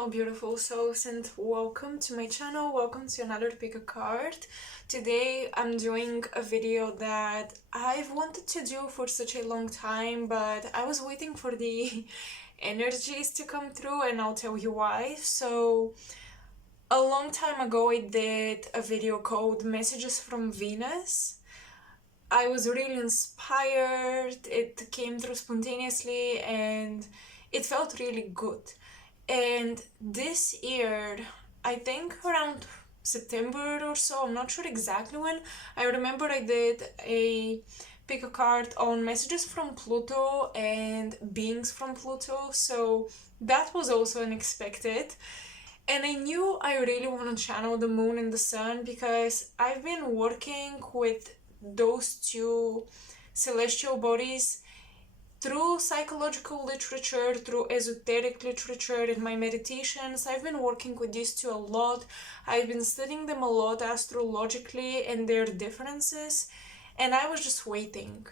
Hello beautiful souls and welcome to my channel, welcome to another pick a card. Today I'm doing a video that I've wanted to do for such a long time, but I was waiting for the energies to come through and I'll tell you why. So a long time ago I did a video called Messages from Venus. I was really inspired, it came through spontaneously and it felt really good. And this year, I think around September or so, I'm not sure exactly when, I remember I did a pick a card on messages from Pluto and beings from Pluto, so that was also unexpected. And I knew I really want to channel the moon and the sun because I've been working with those two celestial bodies through psychological literature, through esoteric literature, in my meditations. I've been working with these two a lot. I've been studying them a lot astrologically and their differences, and I was just waiting.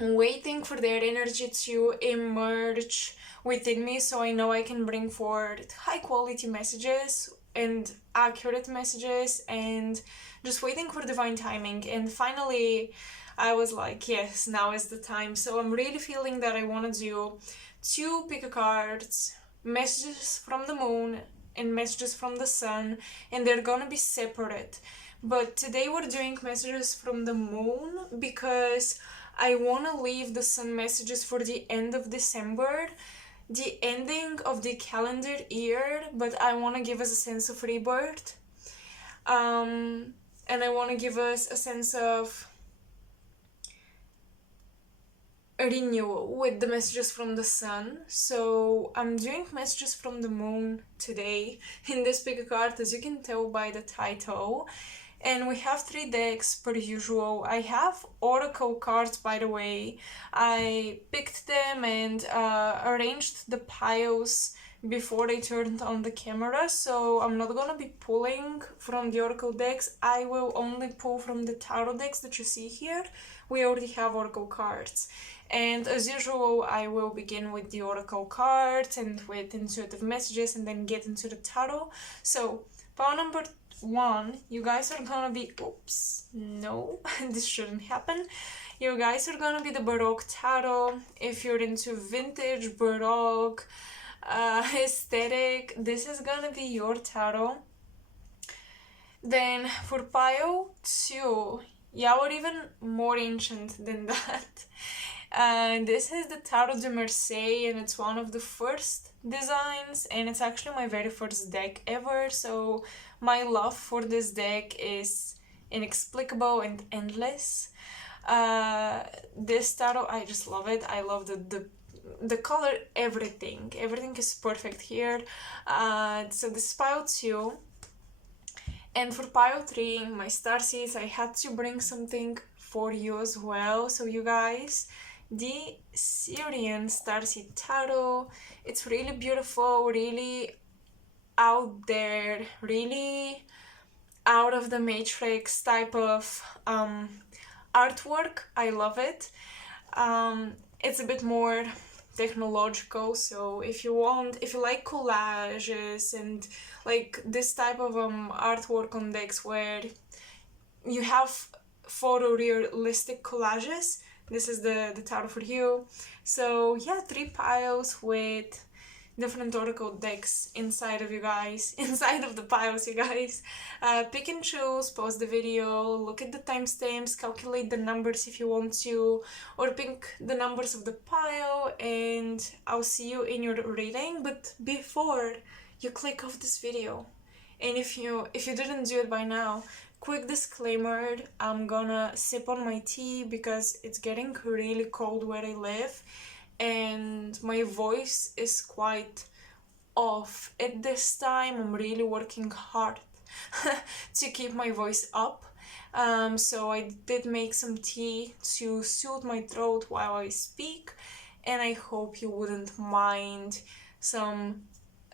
Waiting for their energy to emerge within me so I know I can bring forward high quality messages and accurate messages, and just waiting for divine timing. And finally I was like, yes, now is the time. So I'm really feeling that I want to do two pick a cards, messages from the moon and messages from the sun, and they're gonna be separate. But today we're doing messages from the moon because I want to leave the sun messages for the end of December, the ending of the calendar year, but I want to give us a sense of rebirth. And I want to give us a sense of renewal with the messages from the sun. So I'm doing messages from the moon today in this pick a card, as you can tell by the title. And we have 3 decks per usual. I have oracle cards, by the way. I picked them and arranged the piles before I turned on the camera, so I'm not gonna be pulling from the oracle decks. I will only pull from the tarot decks that you see here. We already have oracle cards. And as usual, I will begin with the oracle cards and with intuitive messages and then get into the tarot. So, pile number 1, you guys are gonna be, oops, no, this shouldn't happen. You guys are gonna be the Baroque tarot. If you're into vintage, Baroque, aesthetic, this is gonna be your tarot. Then for pile 2, yeah, we're even more ancient than that. This is the Tarot de Marseille, and it's one of the first designs, and it's actually my very first deck ever, so my love for this deck is inexplicable and endless. This tarot, I just love it. I love the color, everything is perfect here. So this is pile 2. And for pile 3, my starseeds, I had to bring something for you as well. So you guys, the Syrian starseed tarot, it's really beautiful, really out there, really out of the matrix type of artwork. I love it. It's a bit more technological, so if you like collages and like this type of artwork on decks where you have photorealistic collages, this is the tarot for you. So yeah, 3 piles with different oracle decks inside of you guys, inside of the piles, you guys. Pick and choose, pause the video, look at the timestamps, calculate the numbers if you want to, or pick the numbers of the pile, and I'll see you in your reading. But before you click off this video, and if you didn't do it by now, quick disclaimer, I'm gonna sip on my tea because it's getting really cold where I live, and my voice is quite off at this time. I'm really working hard to keep my voice up. So I did make some tea to soothe my throat while I speak, and I hope you wouldn't mind some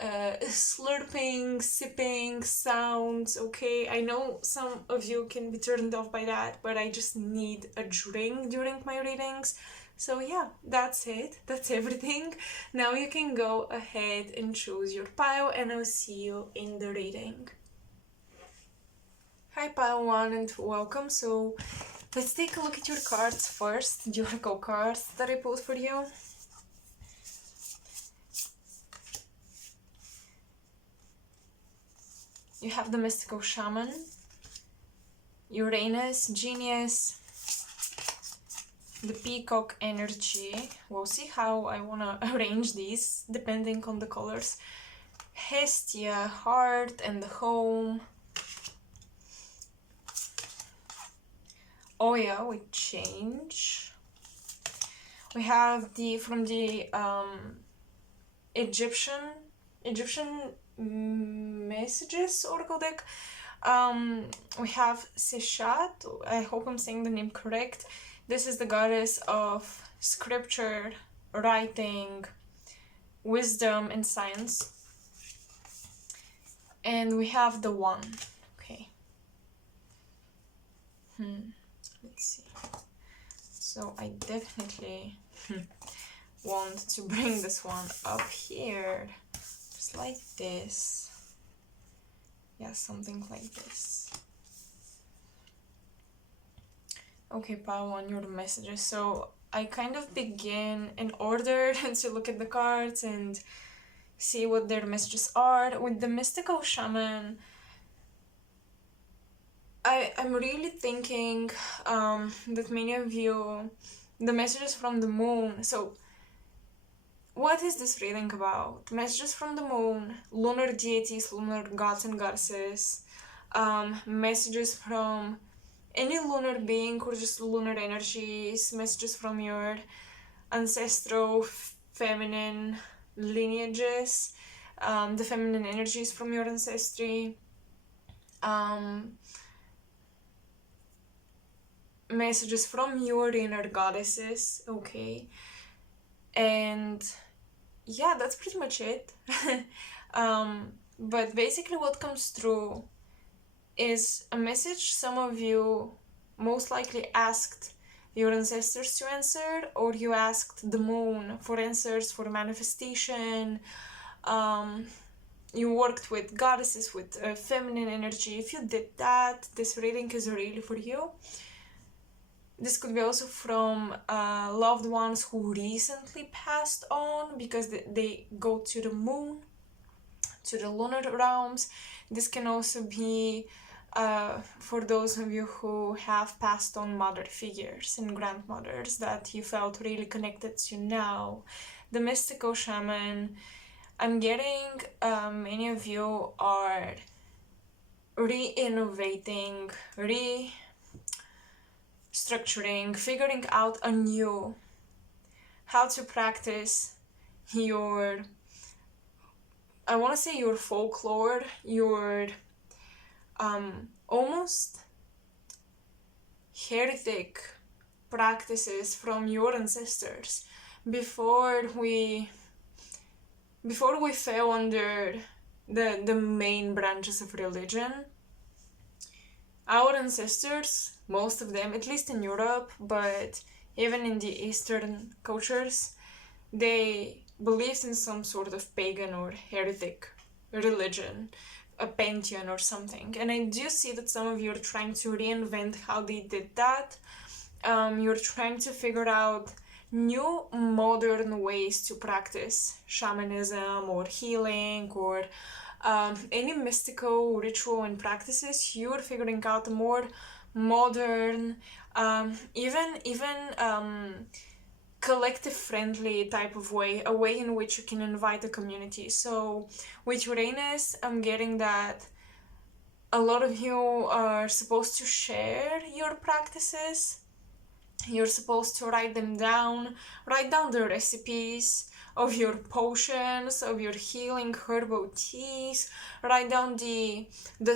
slurping, sipping sounds, okay? I know some of you can be turned off by that, but I just need a drink during my readings, So yeah, that's it. That's everything. Now you can go ahead and choose your pile, and I'll see you in the reading. Hi pile 1 and welcome. So let's take a look at your cards first, the oracle cards that I pulled for you. You have the mystical shaman, Uranus, genius, the peacock energy. We'll see how I want to arrange these depending on the colors. Hestia, heart and the home. Oya with change. We have the from the Egyptian messages oracle deck. We have Seshat. I hope I'm saying the name correct. This is the goddess of scripture, writing, wisdom, and science. And we have the one. Okay. Let's see. So I definitely want to bring this one up here. Just like this. Yeah, something like this. Okay, pile 1, your messages. So I kind of begin in order to look at the cards and see what their messages are. With the mystical shaman, I'm really thinking that many of you, the messages from the moon. So what is this reading about? Messages from the moon, lunar deities, lunar gods and goddesses, messages from any lunar being or just lunar energies, messages from your ancestral feminine lineages, the feminine energies from your ancestry, messages from your inner goddesses, okay? And yeah, that's pretty much it. But basically what comes through is a message some of you most likely asked your ancestors to answer, or you asked the moon for answers for manifestation. You worked with goddesses, with feminine energy. If you did that, this reading is really for you. This could be also from loved ones who recently passed on, because they go to the moon, to the lunar realms. This can also be for those of you who have passed on mother figures and grandmothers that you felt really connected to now. The mystical shaman, I'm getting many of you are re-innovating, structuring, figuring out anew how to practice your, I want to say your folklore, your almost heretic practices from your ancestors before we fell under the main branches of religion. Our ancestors, most of them, at least in Europe, but even in the Eastern cultures, they believed in some sort of pagan or heretic religion, a pantheon or something. And I do see that some of you are trying to reinvent how they did that. You're trying to figure out new modern ways to practice shamanism or healing or any mystical ritual and practices. You're figuring out a more modern, even collective friendly type of way, a way in which you can invite a community. So with Uranus, I'm getting that a lot of you are supposed to share your practices. You're supposed to write down the recipes, of your potions, of your healing herbal teas. Write down the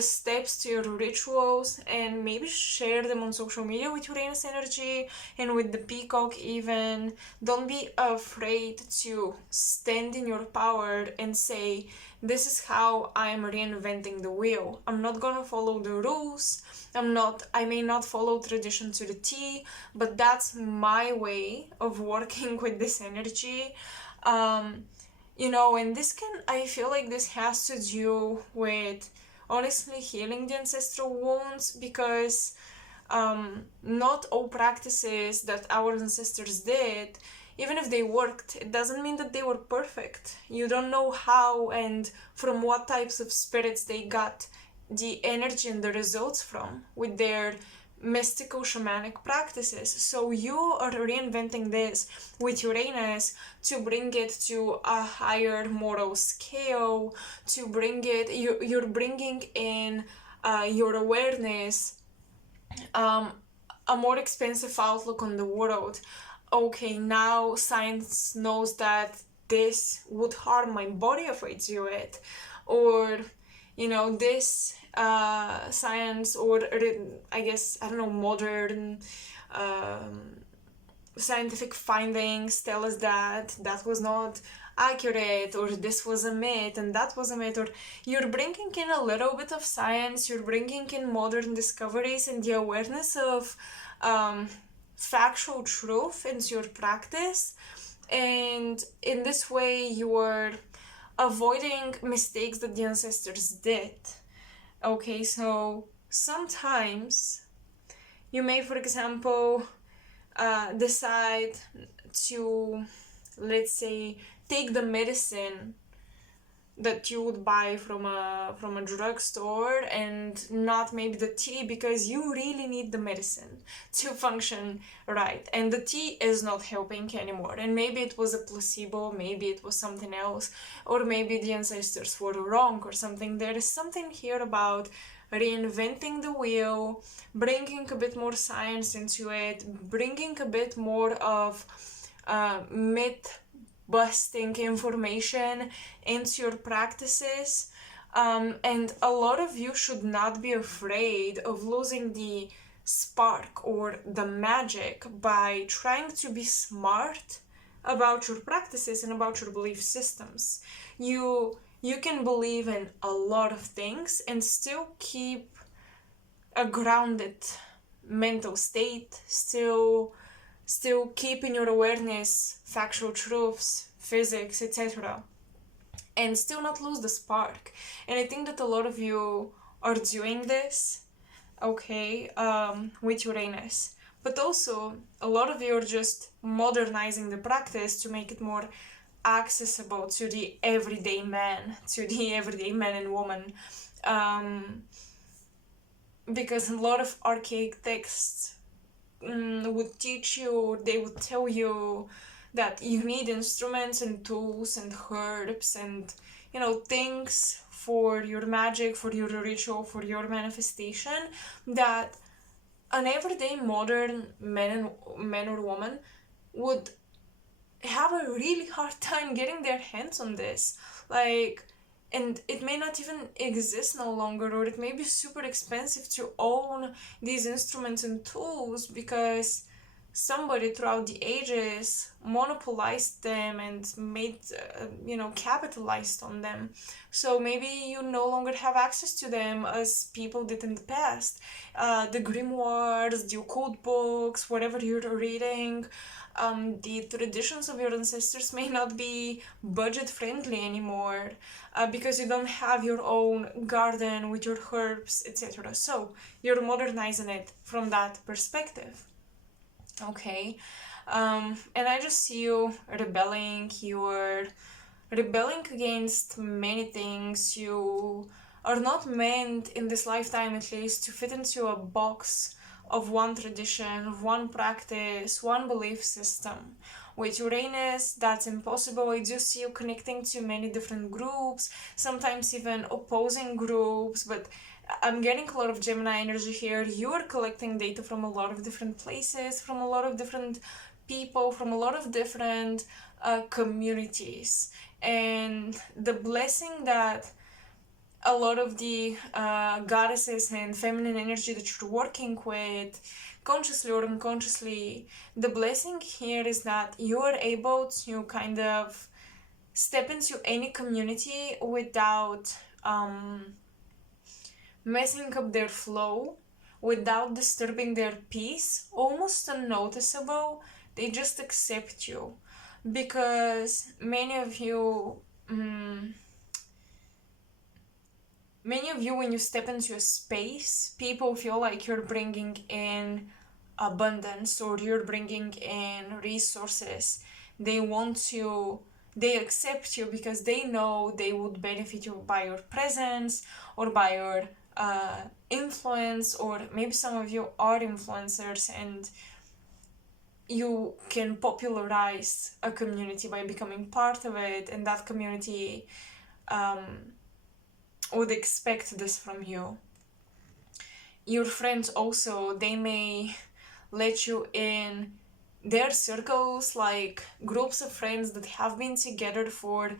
steps to your rituals and maybe share them on social media with Uranus energy and with the peacock even. Don't be afraid to stand in your power and say, this is how I'm reinventing the wheel. I'm not gonna follow the rules. I may not follow tradition to the T, but that's my way of working with this energy. And I feel like this has to do with honestly healing the ancestral wounds, because not all practices that our ancestors did, even if they worked, it doesn't mean that they were perfect. You don't know how and from what types of spirits they got the energy and the results from with their mystical shamanic practices. So you are reinventing this with Uranus to bring it to a higher moral scale, to bring it, you're bringing in your awareness, a more expansive outlook on the world. Okay, now science knows that this would harm my body if I do it, or this science, or I guess, I don't know, modern scientific findings tell us that was not accurate, or this was a myth and that was a myth. Or you're bringing in a little bit of science, you're bringing in modern discoveries and the awareness of factual truth into your practice, and in this way you're avoiding mistakes that the ancestors did. Okay, so sometimes you may, for example, decide to, let's say, take the medicine that you would buy from a drugstore and not maybe the tea, because you really need the medicine to function right, and the tea is not helping anymore, and maybe it was a placebo, maybe it was something else, or maybe the ancestors were wrong or something. There is something here about reinventing the wheel, bringing a bit more science into it, bringing a bit more of myth busting information into your practices, and a lot of you should not be afraid of losing the spark or the magic by trying to be smart about your practices and about your belief systems. You can believe in a lot of things and still keep a grounded mental state, still keep in your awareness factual truths, physics, etc., and still not lose the spark. And I think that a lot of you are doing this, okay, with Uranus. But also, a lot of you are just modernizing the practice to make it more accessible to the everyday man, and woman. Because a lot of archaic texts would teach you, they would tell you that you need instruments and tools and herbs and things for your magic, for your ritual, for your manifestation, that an everyday modern man or woman would have a really hard time getting their hands on this. And it may not even exist no longer, or it may be super expensive to own these instruments and tools because somebody throughout the ages monopolized them and made, capitalized on them. So maybe you no longer have access to them as people did in the past. The grimoires, the occult books, whatever you're reading, the traditions of your ancestors may not be budget friendly anymore, because you don't have your own garden with your herbs, etc. So you're modernizing it from that perspective. Okay, and I just see you rebelling. You're rebelling against many things. You are not meant in this lifetime, at least, to fit into a box of one tradition, of one practice, one belief system. With Uranus, that's impossible. I do see you connecting to many different groups, sometimes even opposing groups, but I'm getting a lot of Gemini energy here. You're collecting data from a lot of different places, from a lot of different people, from a lot of different communities. And the blessing that a lot of the goddesses and feminine energy that you're working with, consciously or unconsciously, the blessing here is that you are able to kind of step into any community without messing up their flow, without disturbing their peace, almost unnoticeable. They just accept you. Because many of you, when you step into a space, people feel like you're bringing in abundance or you're bringing in resources. They want to, they accept you because they know they would benefit you by your presence or by your influence, or maybe some of you are influencers and you can popularize a community by becoming part of it, and that community would expect this from you. Your friends also, they may let you in their circles, like groups of friends that have been together for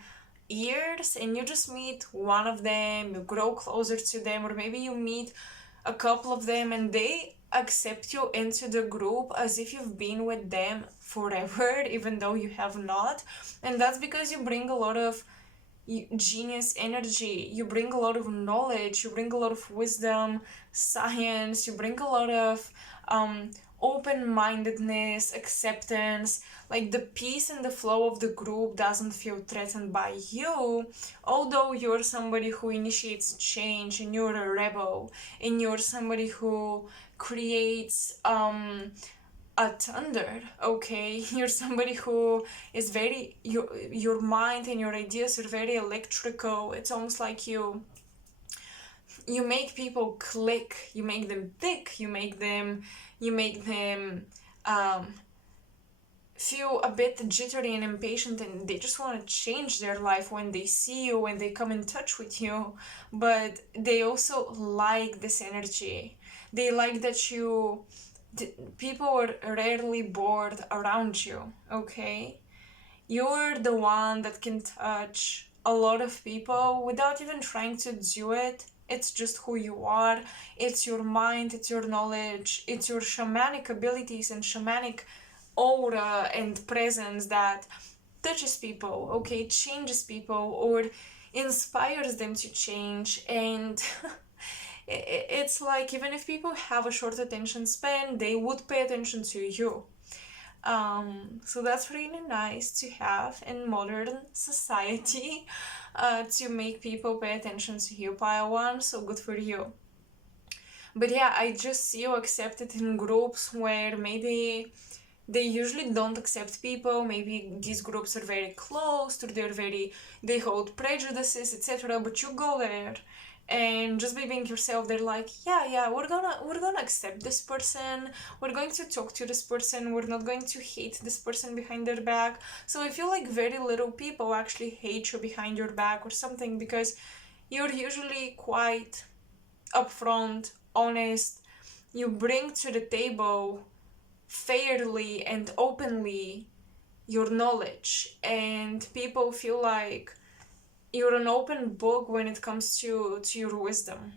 years, and you just meet one of them, you grow closer to them, or maybe you meet a couple of them and they accept you into the group as if you've been with them forever, even though you have not. And that's because you bring a lot of genius energy, you bring a lot of knowledge, you bring a lot of wisdom, science, you bring a lot of open-mindedness, acceptance. Like, the peace and the flow of the group doesn't feel threatened by you, although you're somebody who initiates change, and you're a rebel, and you're somebody who creates a thunder. Okay, you're somebody who is very, your mind and your ideas are very electrical. It's almost like you make people click, you make them tick, you make them feel a bit jittery and impatient, and they just want to change their life when they see you, when they come in touch with you. But they also like this energy. They like that people are rarely bored around you. Okay, you're the one that can touch a lot of people without even trying to do it. It's just who you are. It's your mind, it's your knowledge, it's your shamanic abilities and shamanic aura and presence that touches people, okay, changes people, or inspires them to change. And it's like, even if people have a short attention span, they would pay attention to you. So that's really nice to have in modern society, to make people pay attention to you, pile one. So good for you. But yeah, I just see you accepted in groups where maybe they usually don't accept people. Maybe these groups are very closed, or they hold prejudices, etc. But you go there, and just by being yourself, they're like, yeah, we're gonna accept this person, we're going to talk to this person, we're not going to hate this person behind their back. So I feel like very little people actually hate you behind your back or something, because you're usually quite upfront, honest. You bring to the table fairly and openly your knowledge, and people feel like you're an open book when it comes to your wisdom.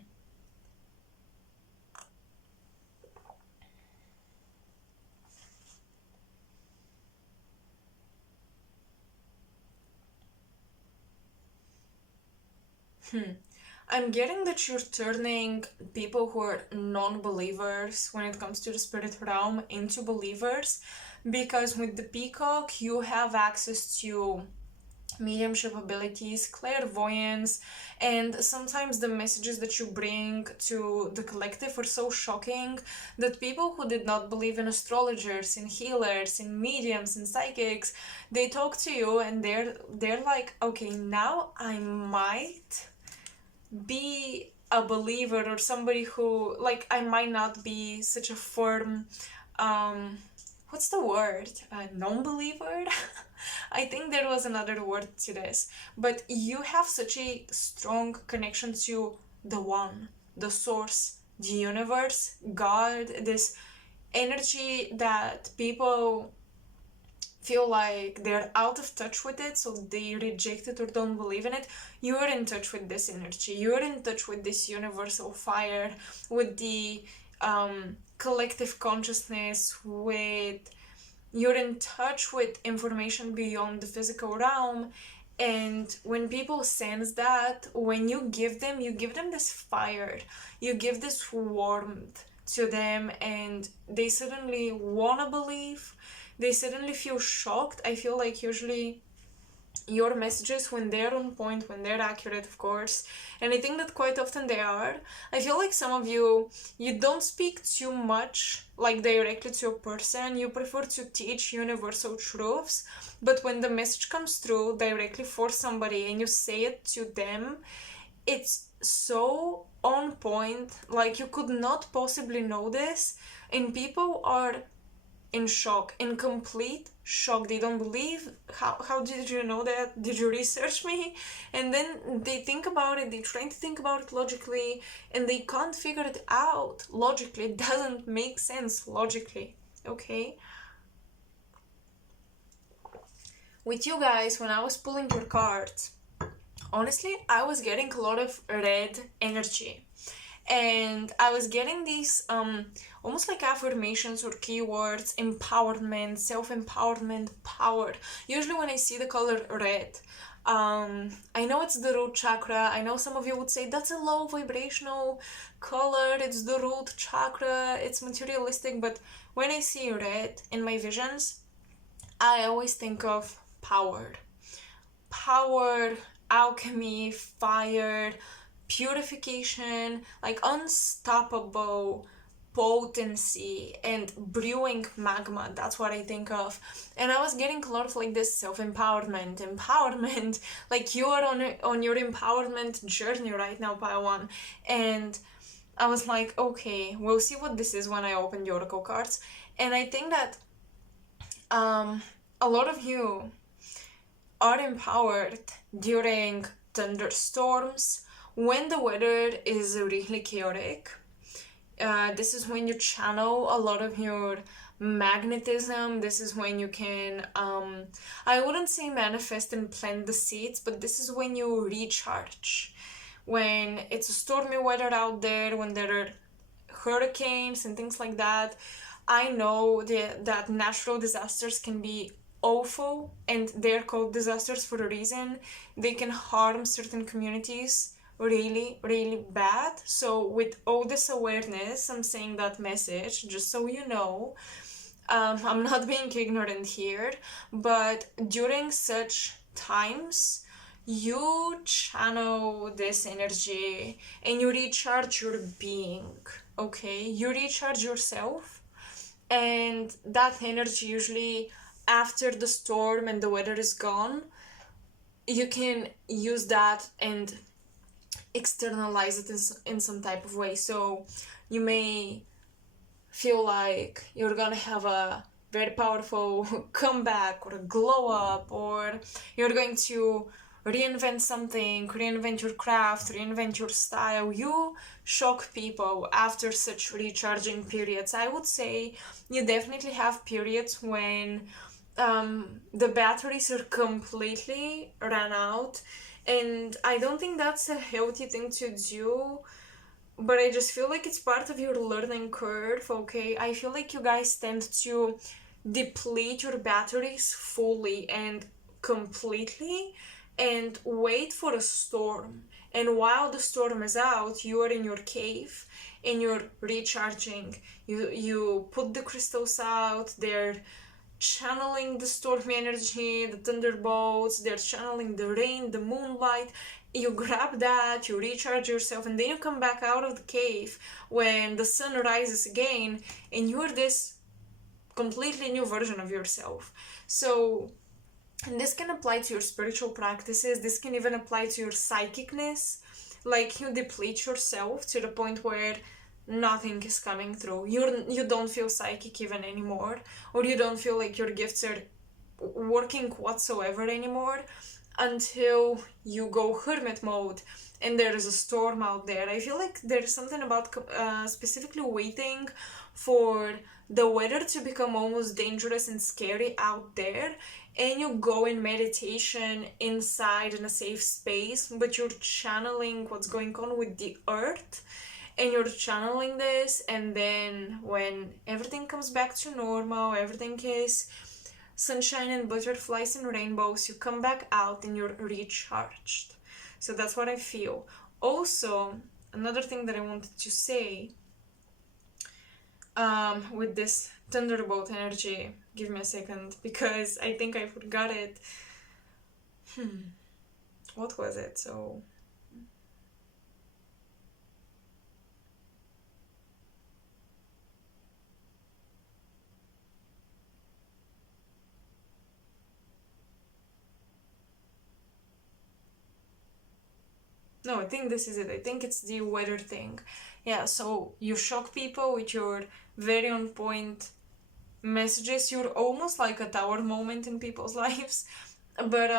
I'm getting that you're turning people who are non-believers when it comes to the spirit realm into believers, because with the peacock you have access to mediumship abilities, clairvoyance, and sometimes the messages that you bring to the collective are so shocking that people who did not believe in astrologers, in healers, in mediums, in psychics, they talk to you and they're like, okay, now I might be a believer, or somebody who, like, I might not be such a firm what's the word? Non-believer? I think there was another word to this. But you have such a strong connection to the one, the source, the universe, God, this energy that people feel like they're out of touch with it, so they reject it or don't believe in it, you're in touch with this energy. You're in touch with this universal fire, with the collective consciousness, with you're in touch with information beyond the physical realm. And when people sense that, when you give them this fire, you give this warmth to them, and they suddenly want to believe, they suddenly feel shocked. I feel like usually your messages, when they're on point, when they're accurate, of course, and I think that quite often they are, I feel like some of you don't speak too much like directly to a person. You prefer to teach universal truths, but when the message comes through directly for somebody and you say it to them, it's so on point, like you could not possibly know this, and people are in shock, in complete shock. They don't believe, how did you know that? Did you research me? And then they think about it, they try to think about it logically, and they can't figure it out logically. It doesn't make sense logically, okay? With you guys, when I was pulling your cards, honestly, I was getting a lot of red energy. And I was getting these almost like affirmations or keywords: empowerment, self-empowerment, power. Usually when I see the color red, I know it's the root chakra. I know some of you would say that's a low vibrational color, it's the root chakra, it's materialistic, but when I see red in my visions, I always think of power. Power, alchemy, fire, purification, like unstoppable potency and brewing magma. That's what I think of. And I was getting a lot of like this empowerment, like you are on your empowerment journey right now, Paiwan. And I was like, okay, we'll see what this is when I open the oracle cards. And I think that a lot of you are empowered during thunderstorms, when the weather is really chaotic. This is when you channel a lot of your magnetism. This is when you can, I wouldn't say manifest and plant the seeds, but this is when you recharge. When it's a stormy weather out there, when there are hurricanes and things like that, I know that natural disasters can be awful, and they're called disasters for a reason. They can harm certain communities really, really bad. So with all this awareness, I'm saying that message just so you know. I'm not being ignorant here, but during such times, you channel this energy and you recharge your being, okay? You recharge yourself, and that energy, usually after the storm and the weather is gone, you can use that and externalize it in some type of way. So you may feel like you're gonna have a very powerful comeback or a glow up, or you're going to reinvent something, reinvent your craft, reinvent your style. You shock people after such recharging periods. I would say you definitely have periods when the batteries are completely run out, and I don't think that's a healthy thing to do, but I just feel like it's part of your learning curve, okay? I feel like you guys tend to deplete your batteries fully and completely and wait for a storm. And while the storm is out, you are in your cave and you're recharging. You put the crystals out, they're channeling the stormy energy, the thunderbolts, they're channeling the rain, the moonlight. You grab that, you recharge yourself, and then you come back out of the cave when the sun rises again, and you're this completely new version of yourself. So, and this can apply to your spiritual practices, this can even apply to your psychicness. Like, you deplete yourself to the point where nothing is coming through. You don't feel psychic even anymore, or you don't feel like your gifts are working whatsoever anymore. until you go hermit mode and there is a storm out there. I feel like there's something about specifically waiting for the weather to become almost dangerous and scary out there, and you go in meditation inside in a safe space, but you're channeling what's going on with the earth, and you're channeling this, and then when everything comes back to normal, everything is sunshine and butterflies and rainbows, you come back out and you're recharged. So that's what I feel. Also, another thing that I wanted to say, with this thunderbolt energy, give me a second because I think I forgot it. What was it? So no, I think this is it. I think it's the weather thing. Yeah, so you shock people with your very on point messages. You're almost like a tower moment in people's lives. But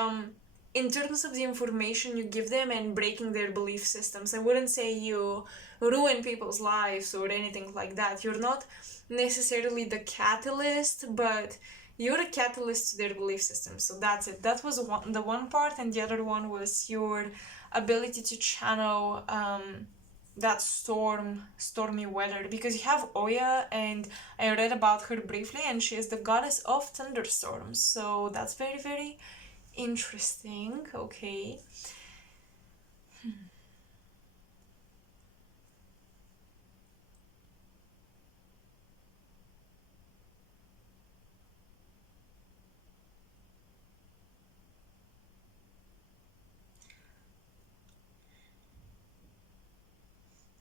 in terms of the information you give them and breaking their belief systems, I wouldn't say you ruin people's lives or anything like that. You're not necessarily the catalyst, but you're a catalyst to their belief system. So that's it. That was the one part, and the other one was your ability to channel that stormy weather, because you have Oya, and I read about her briefly, and she is the goddess of thunderstorms. So that's very, very interesting. Okay.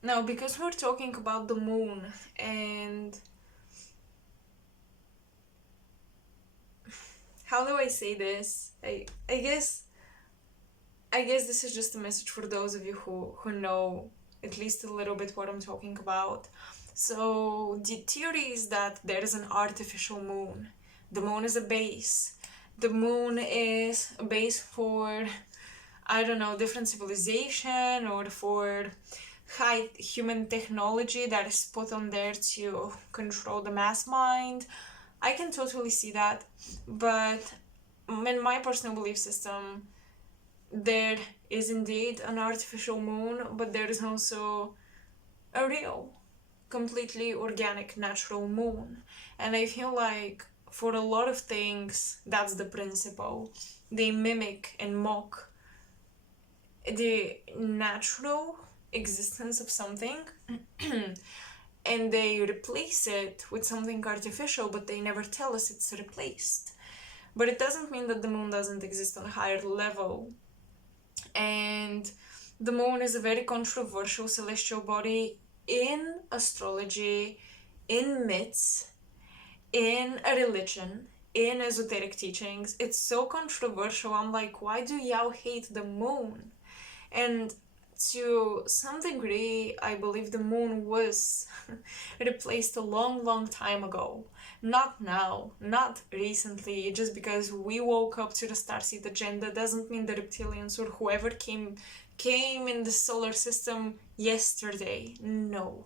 Now, because we're talking about the moon, and how do I say this? I guess this is just a message for those of you who know at least a little bit what I'm talking about. So the theory is that there is an artificial moon. The moon is a base. The moon is a base for, I don't know, different civilization, or for high human technology that is put on there to control the mass mind. I can totally see that, but in my personal belief system, there is indeed an artificial moon, but there is also a real, completely organic, natural moon. And I feel like for a lot of things, that's the principle. They mimic and mock the natural existence of something and they replace it with something artificial, but they never tell us it's replaced. But it doesn't mean that the moon doesn't exist on a higher level. And the moon is a very controversial celestial body in astrology, in myths, in a religion, in esoteric teachings. It's so controversial. I'm like, why do y'all hate the moon? And to some degree, I believe the moon was replaced a long, long time ago. Not now, not recently. Just because we woke up to the starseed agenda doesn't mean the reptilians or whoever came in the solar system yesterday. No.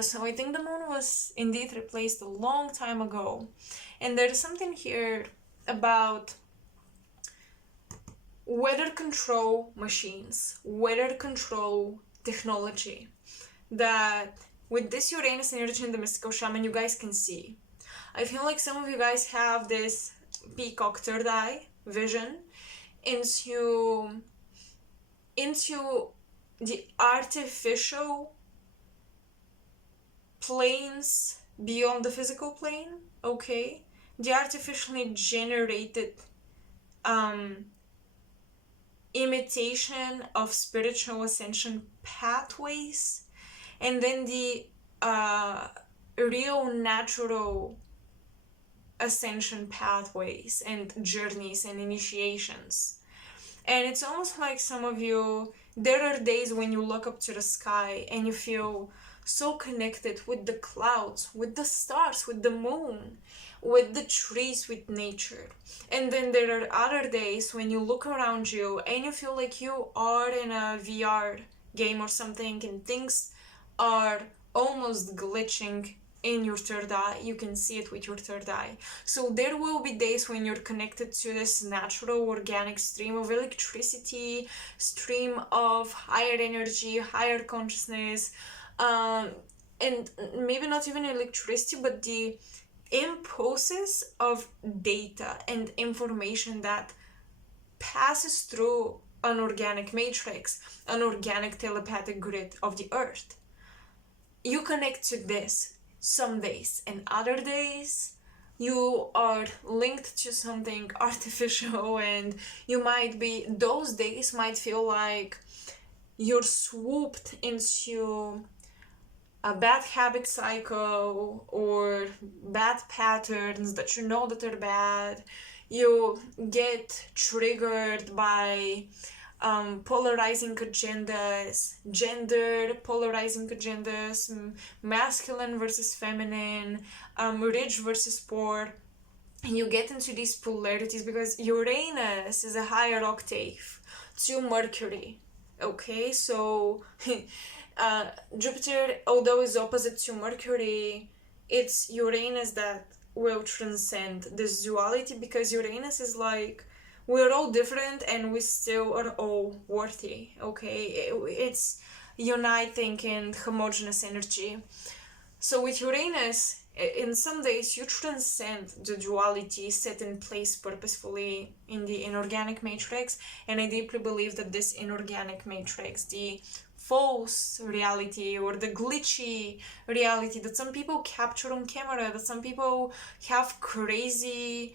So I think the moon was indeed replaced a long time ago. And there's something here about weather control machines, weather control technology, that with this Uranus energy in the mystical shaman, you guys can see. I feel like some of you guys have this peacock third eye vision into the artificial planes beyond the physical plane, okay? The artificially generated imitation of spiritual ascension pathways, and then the real natural ascension pathways and journeys and initiations. And it's almost like some of you, there are days when you look up to the sky and you feel so connected with the clouds, with the stars, with the moon, with the trees, with nature. And then there are other days when you look around you and you feel like you are in a VR game or something, and things are almost glitching in your third eye. You can see it with your third eye. So there will be days when you're connected to this natural organic stream of electricity, stream of higher energy, higher consciousness, and maybe not even electricity, but the impulses of data and information that passes through an organic matrix, an organic telepathic grid of the earth. You connect to this some days, and other days you are linked to something artificial, and those days might feel like you're swooped into a bad habit cycle or bad patterns that you know that are bad. You get triggered by polarizing agendas, gender polarizing agendas, masculine versus feminine, rich versus poor. You get into these polarities because Uranus is a higher octave to Mercury. Okay, so Jupiter, although is opposite to Mercury, it's Uranus that will transcend this duality, because Uranus is like, we're all different and we still are all worthy. Okay, it's uniting and homogeneous energy. So with Uranus, in some days you transcend the duality set in place purposefully in the inorganic matrix, and I deeply believe that this inorganic matrix, the false reality or the glitchy reality that some people capture on camera, that some people have crazy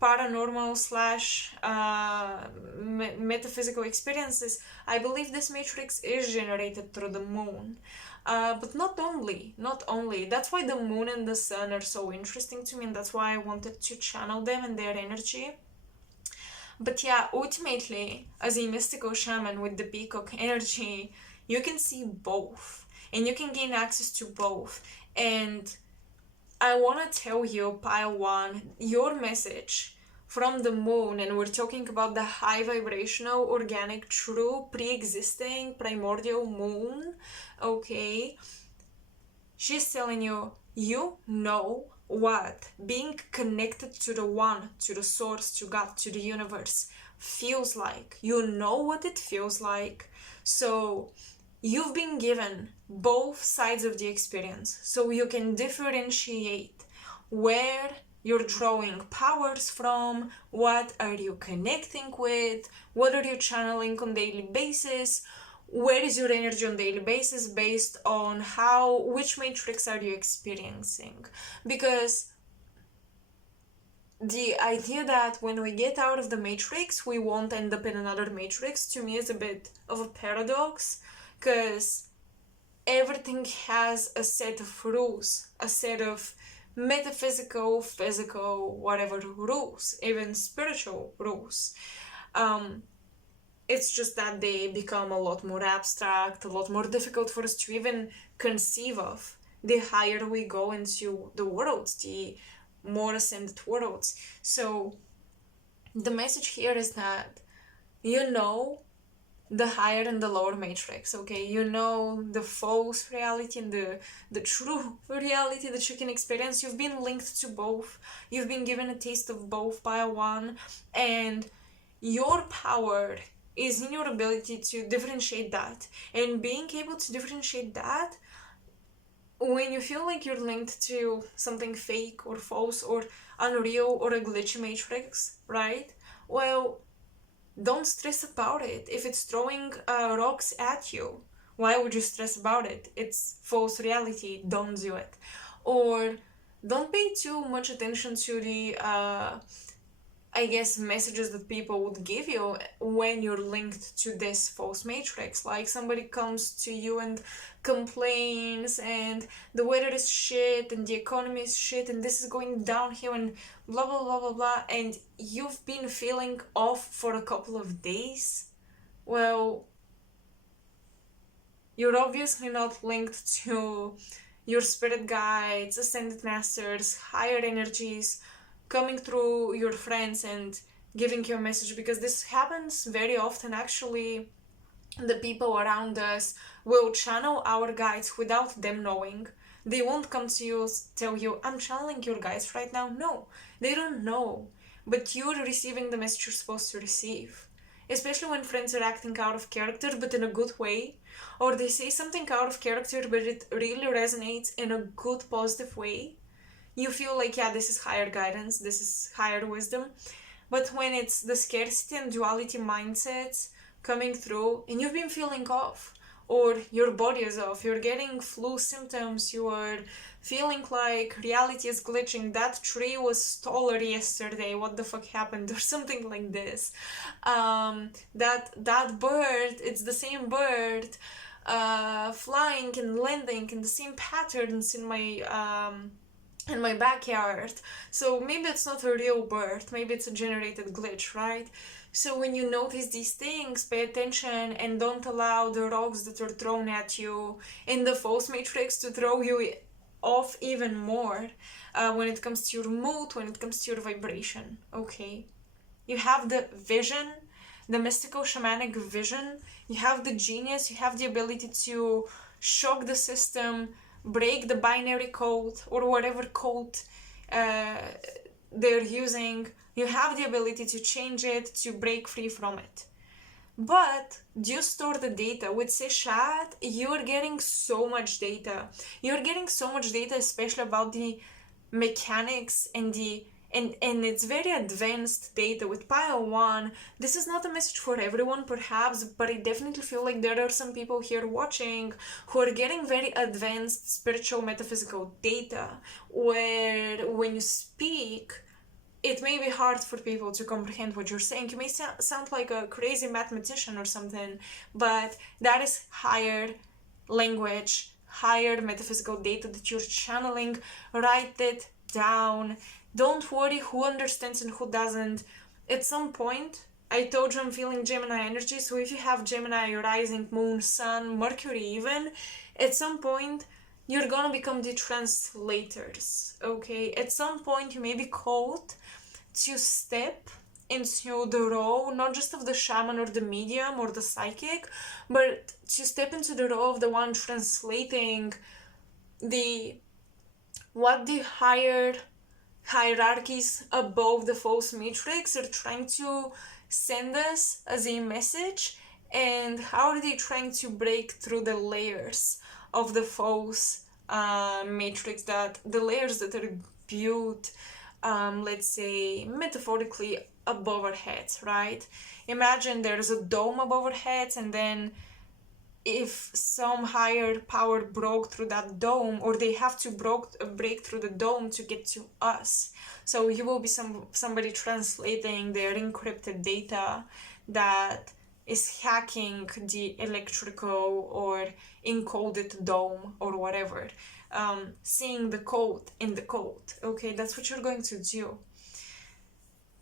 paranormal slash metaphysical experiences, I believe this matrix is generated through the moon. But not only. That's why the moon and the sun are so interesting to me, and that's why I wanted to channel them and their energy. But yeah, ultimately, as a mystical shaman with the peacock energy, you can see both, and you can gain access to both. And I want to tell you, pile one, your message from the moon, and we're talking about the high vibrational, organic, true, pre-existing, primordial moon, okay? She's telling you, you know what being connected to the one, to the source, to God, to the universe feels like. You know what it feels like. So you've been given both sides of the experience, so you can differentiate where you're drawing powers from, what are you connecting with, what are you channeling on daily basis, where is your energy on daily basis, based on which matrix are you experiencing. Because the idea that when we get out of the matrix we won't end up in another matrix, to me is a bit of a paradox, because everything has a set of rules, a set of metaphysical, physical, whatever rules, even spiritual rules. It's just that they become a lot more abstract, a lot more difficult for us to even conceive of the higher we go into the worlds, the more ascended worlds. So the message here is that you know the higher and the lower matrix, okay? You know the false reality and the true reality that you can experience. You've been linked to both. You've been given a taste of both by one, and your power is in your ability to differentiate that. And being able to differentiate that, when you feel like you're linked to something fake or false or unreal or a glitchy matrix, right? Well, don't stress about it. If it's throwing rocks at you, why would you stress about it? It's false reality. Don't do it. Or don't pay too much attention to the messages that people would give you when you're linked to this false matrix. Like somebody comes to you and complains, and the weather is shit, and the economy is shit, and this is going downhill, and blah blah blah blah blah, and you've been feeling off for a couple of days. Well, You're obviously not linked to your spirit guides, ascended masters, higher energies coming through your friends and giving you a message, because this happens very often. Actually, the people around us will channel our guides without them knowing. They won't come to you, tell you, I'm channeling your guides right now. No, they don't know. But you're receiving the message you're supposed to receive. Especially when friends are acting out of character, but in a good way. Or they say something out of character, but it really resonates in a good, positive way. You feel like, yeah, this is higher guidance, this is higher wisdom. But when it's the scarcity and duality mindsets coming through and you've been feeling off, or your body is off, you're getting flu symptoms, you are feeling like reality is glitching, that tree was taller yesterday, what the fuck happened, or something like this. That bird, it's the same bird flying and landing in the same patterns in my backyard. So maybe it's not a real bird, maybe it's a generated glitch, right? So when you notice these things, pay attention and don't allow the rocks that are thrown at you in the false matrix to throw you off even more when it comes to your mood, when it comes to your vibration, okay? You have the vision, the mystical shamanic vision, you have the genius, you have the ability to shock the system, break the binary code or whatever code they're using. You have the ability to change it, to break free from it. But do you store the data? With Seshat, you're getting so much data. You're getting so much data, especially about the mechanics and it's very advanced data. With Pile 1, this is not a message for everyone perhaps, but I definitely feel like there are some people here watching who are getting very advanced spiritual metaphysical data, where when you speak, it may be hard for people to comprehend what you're saying. You may sound like a crazy mathematician or something, but that is higher language, higher metaphysical data that you're channeling. Write it down. Don't worry who understands and who doesn't. At some point, I told you I'm feeling Gemini energy, so if you have Gemini, rising, moon, sun, Mercury even, at some point, you're gonna become the translators, okay? At some point, you may be called to step into the role, not just of the shaman or the medium or the psychic, but to step into the role of the one translating what the higher hierarchies above the false matrix are trying to send us as a message, and how are they trying to break through the layers of the false matrix, that the layers that are built, let's say metaphorically, above our heads, right? Imagine there's a dome above our heads, and then if some higher power broke through that dome, or they have to break through the dome to get to us. So you will be somebody translating their encrypted data that is hacking the electrical or encoded dome or whatever. Seeing the code in the code. Okay, that's what you're going to do.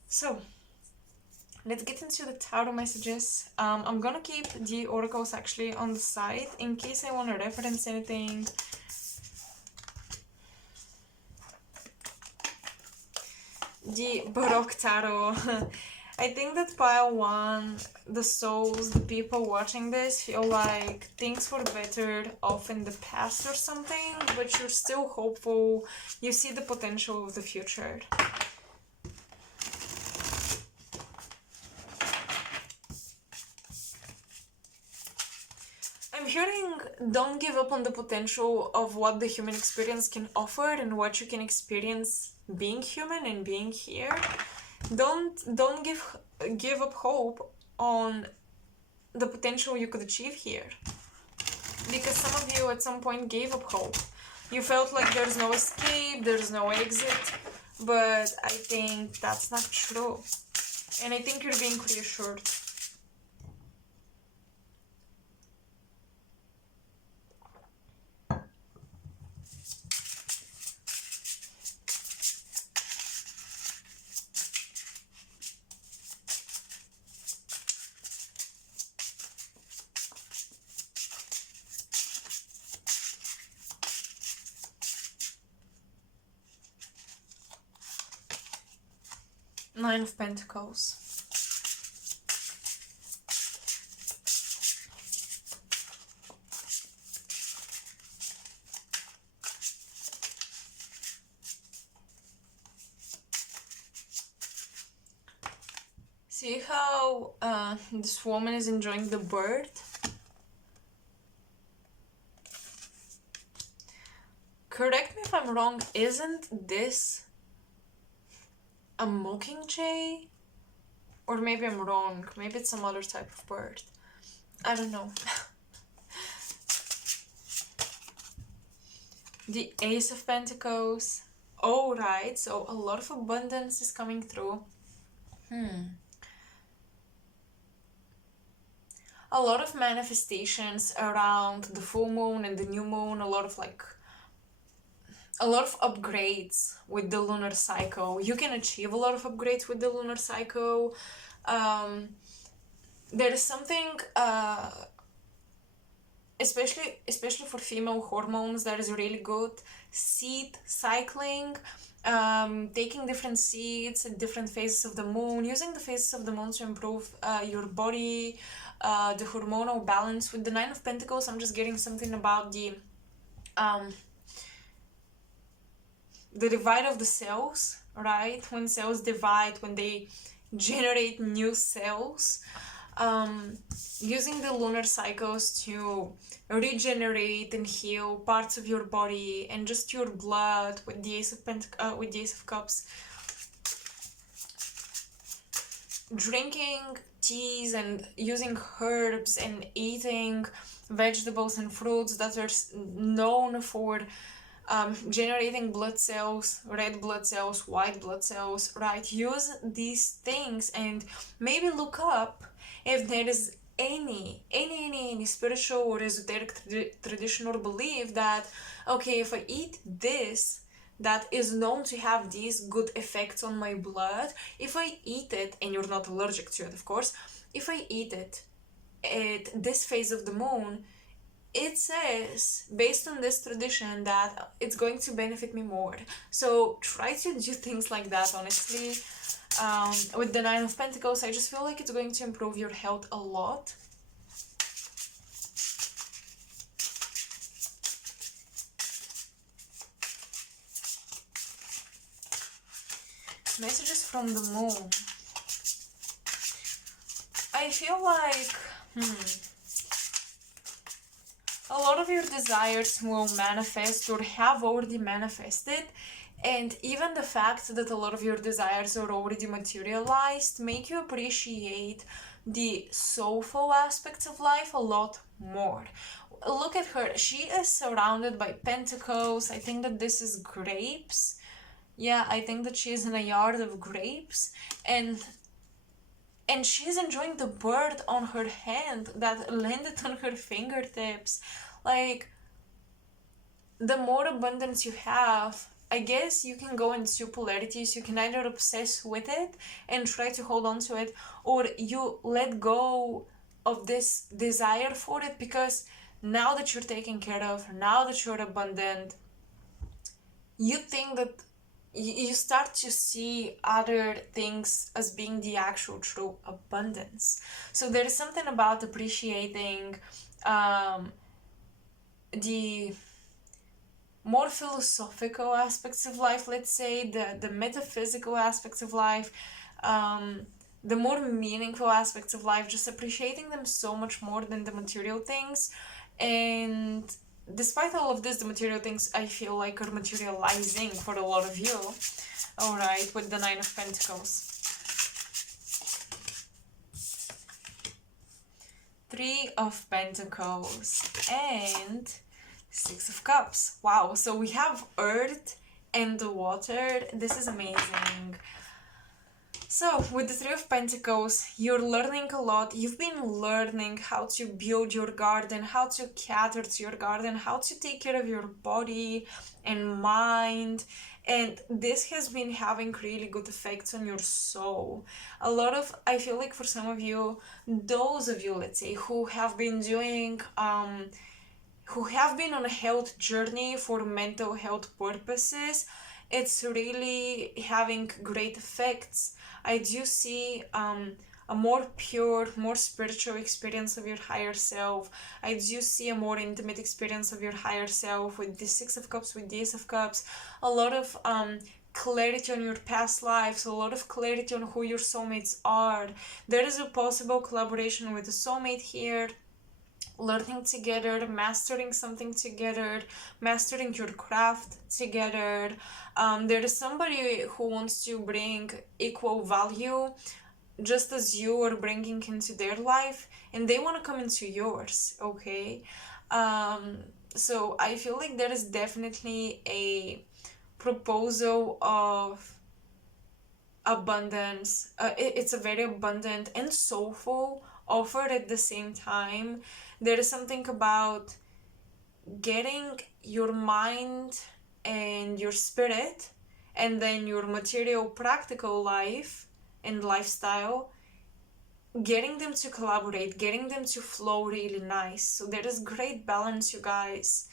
So let's get into the tarot messages. I'm gonna keep the oracles actually on the side in case I want to reference anything. The Baroque Tarot. I think that pile 1, the souls, the people watching this feel like things were better off in the past or something, but you're still hopeful. You see the potential of the future. I'm hearing don't give up on the potential of what the human experience can offer and what you can experience being human and being here. Don't give up hope on the potential you could achieve here, because some of you at some point gave up hope. You felt like there's no escape, there's no exit, but I think that's not true, and I think you're being reassured. Nine of Pentacles. See how this woman is enjoying the bird? Correct me if I'm wrong, isn't this a mockingjay? Or maybe I'm wrong, maybe it's some other type of bird. I don't know. The Ace of Pentacles. Oh, right, so a lot of abundance is coming through. A lot of manifestations around the full moon and the new moon, a lot of upgrades with the lunar cycle. You can achieve a lot of upgrades with the lunar cycle. There is something, especially for female hormones, that is really good. Seed cycling, taking different seeds at different phases of the moon, using the phases of the moon to improve your body, the hormonal balance. With the Nine of Pentacles, I'm just getting something about the divide of the cells, right? When cells divide, when they generate new cells, using the lunar cycles to regenerate and heal parts of your body and just your blood with the Ace of Cups. Drinking teas and using herbs and eating vegetables and fruits that are known for generating blood cells, red blood cells, white blood cells, right? Use these things and maybe look up if there is any spiritual or esoteric tradition or belief that, okay, if I eat this that is known to have these good effects on my blood, if I eat it, and you're not allergic to it, of course, if I eat it at this phase of the moon, it says, based on this tradition, that it's going to benefit me more. So try to do things like that, honestly. With the Nine of Pentacles, I just feel like it's going to improve your health a lot. Messages from the moon. I feel like a lot of your desires will manifest or have already manifested, and even the fact that a lot of your desires are already materialized make you appreciate the soulful aspects of life a lot more. Look at her. She is surrounded by pentacles. I think that this is grapes. Yeah, I think that she is in a yard of grapes, and she's enjoying the bird on her hand that landed on her fingertips. Like, the more abundance you have, I guess you can go into polarities. You can either obsess with it and try to hold on to it, or you let go of this desire for it, because now that you're taken care of, now that you're abundant, you think that you start to see other things as being the actual true abundance. So there is something about appreciating the more philosophical aspects of life, let's say, the metaphysical aspects of life, the more meaningful aspects of life, just appreciating them so much more than the material things. And despite all of this, the material things, I feel like, are materializing for a lot of you. All right, with the Nine of Pentacles. Three of Pentacles and Six of Cups. Wow, so we have earth and the water. This is amazing. So, with the Three of Pentacles, you're learning a lot. You've been learning how to build your garden, how to cater to your garden, how to take care of your body and mind. And this has been having really good effects on your soul. A lot of, I feel like for some of you, those of you, let's say, who have been doing, who have been on a health journey for mental health purposes, it's really having great effects. I do see a more pure, more spiritual experience of your higher self. I do see a more intimate experience of your higher self with the Six of Cups, with the Ace of Cups. A lot of clarity on your past lives, a lot of clarity on who your soulmates are. There is a possible collaboration with a soulmate here, learning together, mastering something together, mastering your craft together. There is somebody who wants to bring equal value just as you are bringing into their life, and they want to come into yours, okay? So I feel like there is definitely a proposal of abundance. It's a very abundant and soulful offer at the same time. There is something about getting your mind and your spirit and then your material practical life and lifestyle, getting them to collaborate, getting them to flow really nice. So there is great balance, you guys.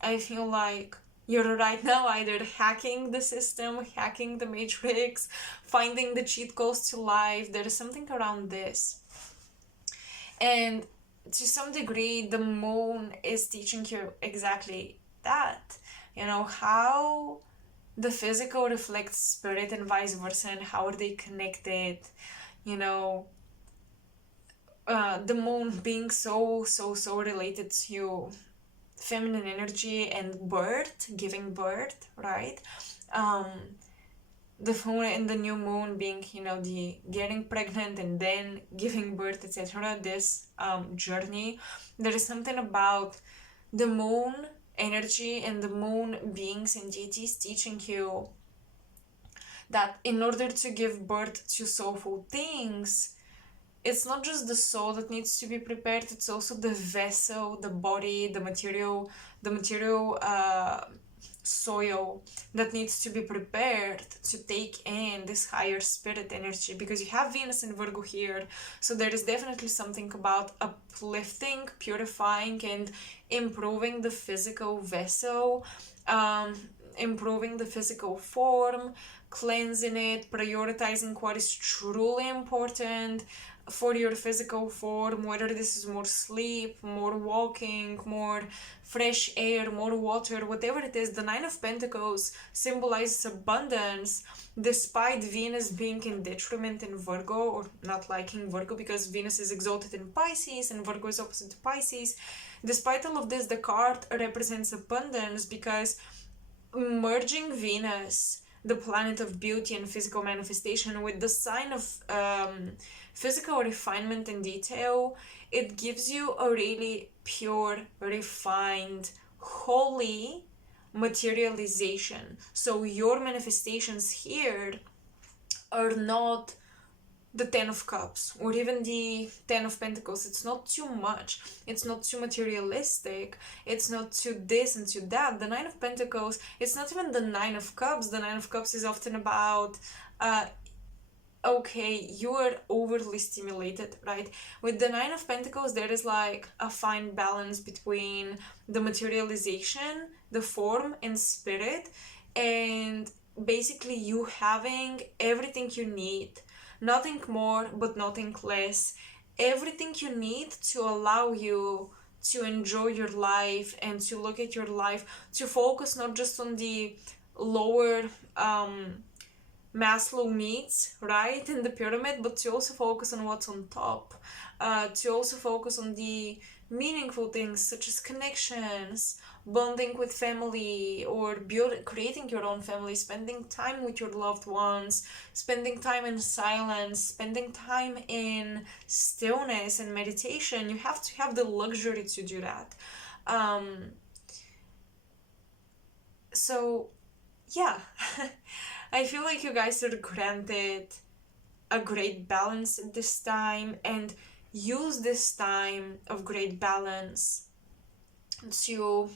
I feel like you're right now either hacking the system, hacking the matrix, finding the cheat codes to life. There is something around this. And to some degree, the moon is teaching you exactly that. You know, how the physical reflects spirit and vice versa, and how are they connected. You know, the moon being so related to feminine energy and birth, giving birth, right? The moon and the new moon being, you know, the getting pregnant and then giving birth, etc. This journey, there is something about the moon energy and the moon beings and deities teaching you that in order to give birth to soulful things, it's not just the soul that needs to be prepared, it's also the vessel, the body, the material soil that needs to be prepared to take in this higher spirit energy, because you have Venus in Virgo here. So there is definitely something about uplifting, purifying, and improving the physical vessel, improving the physical form, cleansing it, prioritizing what is truly important for your physical form, whether this is more sleep, more walking, more fresh air, more water, whatever it is. The Nine of Pentacles symbolizes abundance, despite Venus being in detriment in Virgo, or not liking Virgo, because Venus is exalted in Pisces and Virgo is opposite to Pisces. Despite all of this, the card represents abundance, because merging Venus, the planet of beauty and physical manifestation, with the sign of physical refinement and detail, it gives you a really pure, refined, holy materialization. So your manifestations here are not the Ten of Cups or even the Ten of Pentacles. It's not too much. It's not too materialistic. It's not too this and too that. The Nine of Pentacles, it's not even the Nine of Cups. The Nine of Cups is often about okay, you are overly stimulated, right? With the Nine of Pentacles, there is like a fine balance between the materialization, the form, and spirit, and basically you having everything you need. Nothing more, but nothing less. Everything you need to allow you to enjoy your life and to look at your life, to focus not just on the lower Maslow needs, right, in the pyramid, but to also focus on what's on top, to also focus on the meaningful things such as connections, bonding with family, or creating your own family, spending time with your loved ones, spending time in silence, spending time in stillness and meditation. You have to have the luxury to do that. So yeah, I feel like you guys are granted a great balance at this time, and use this time of great balance to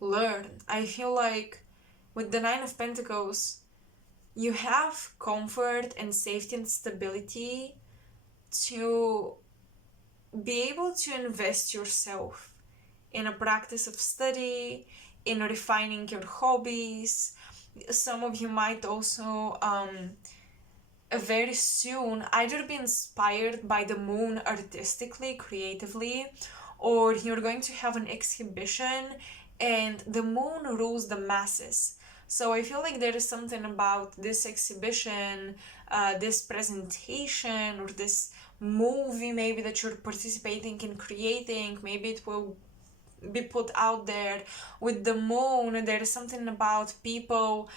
learn. I feel like with the Nine of Pentacles, you have comfort and safety and stability to be able to invest yourself in a practice of study, in refining your hobbies, some of you might also very soon either be inspired by the moon artistically, creatively, or you're going to have an exhibition and the moon rules the masses. So I feel like there is something about this exhibition, this presentation, or this movie maybe that you're participating in creating. Maybe it will be put out there with the moon. There is something about people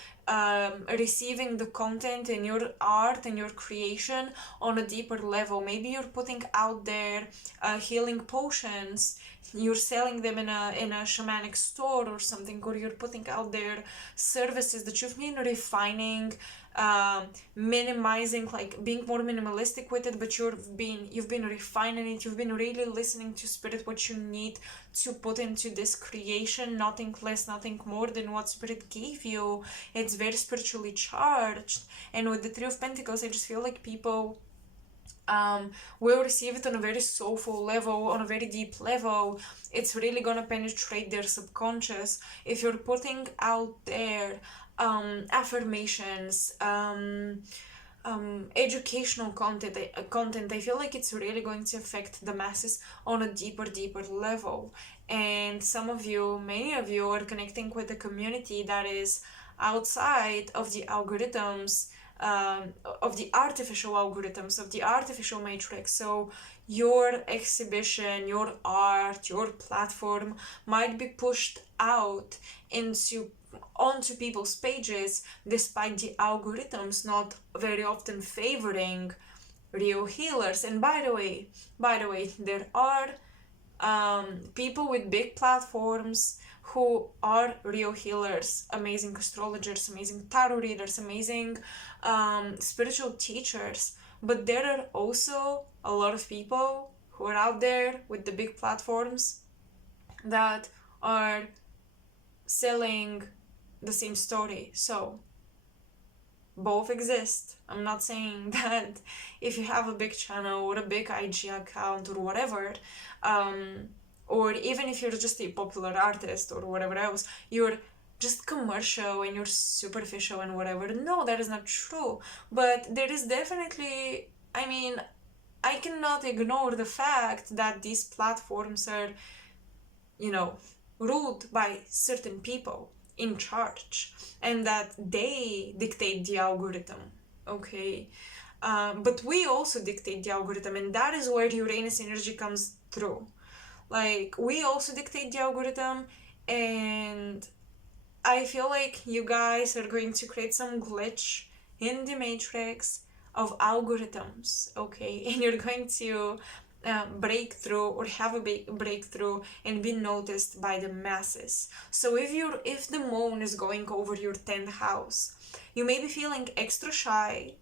receiving the content in your art and your creation on a deeper level. Maybe you're putting out there healing potions, you're selling them in a shamanic store or something, or you're putting out there services that you've been refining, minimizing, like being more minimalistic with it, but you've been refining it. You've been really listening to spirit, what you need to put into this creation, nothing less, nothing more than what spirit gave you. It's very spiritually charged. And with the Three of Pentacles, I just feel like people will receive it on a very soulful level, on a very deep level. It's really gonna penetrate their subconscious. If you're putting out there affirmations, educational content, I feel like it's really going to affect the masses on a deeper level. And some of you, many of you, are connecting with a community that is outside of the algorithms, of the artificial algorithms, of the artificial matrix. So your exhibition, your art, your platform might be pushed out onto people's pages, despite the algorithms not very often favoring real healers. And by the way, there are people with big platforms who are real healers, amazing astrologers, amazing tarot readers, amazing spiritual teachers. But there are also a lot of people who are out there with the big platforms that are selling the same story. So both exist. I'm not saying that if you have a big channel or a big IG account or whatever, or even if you're just a popular artist or whatever else, you're just commercial and you're superficial and whatever. No, that is not true. But there is definitely, I mean, I cannot ignore the fact that these platforms are, ruled by certain people in charge, and that they dictate the algorithm. Okay, but we also dictate the algorithm, and that is where Uranus energy comes through. Like, we also dictate the algorithm, and I feel like you guys are going to create some glitch in the matrix of algorithms, okay? And you're going to break through or have a big breakthrough and be noticed by the masses. So if the moon is going over your 10th house, you may be feeling extra shy,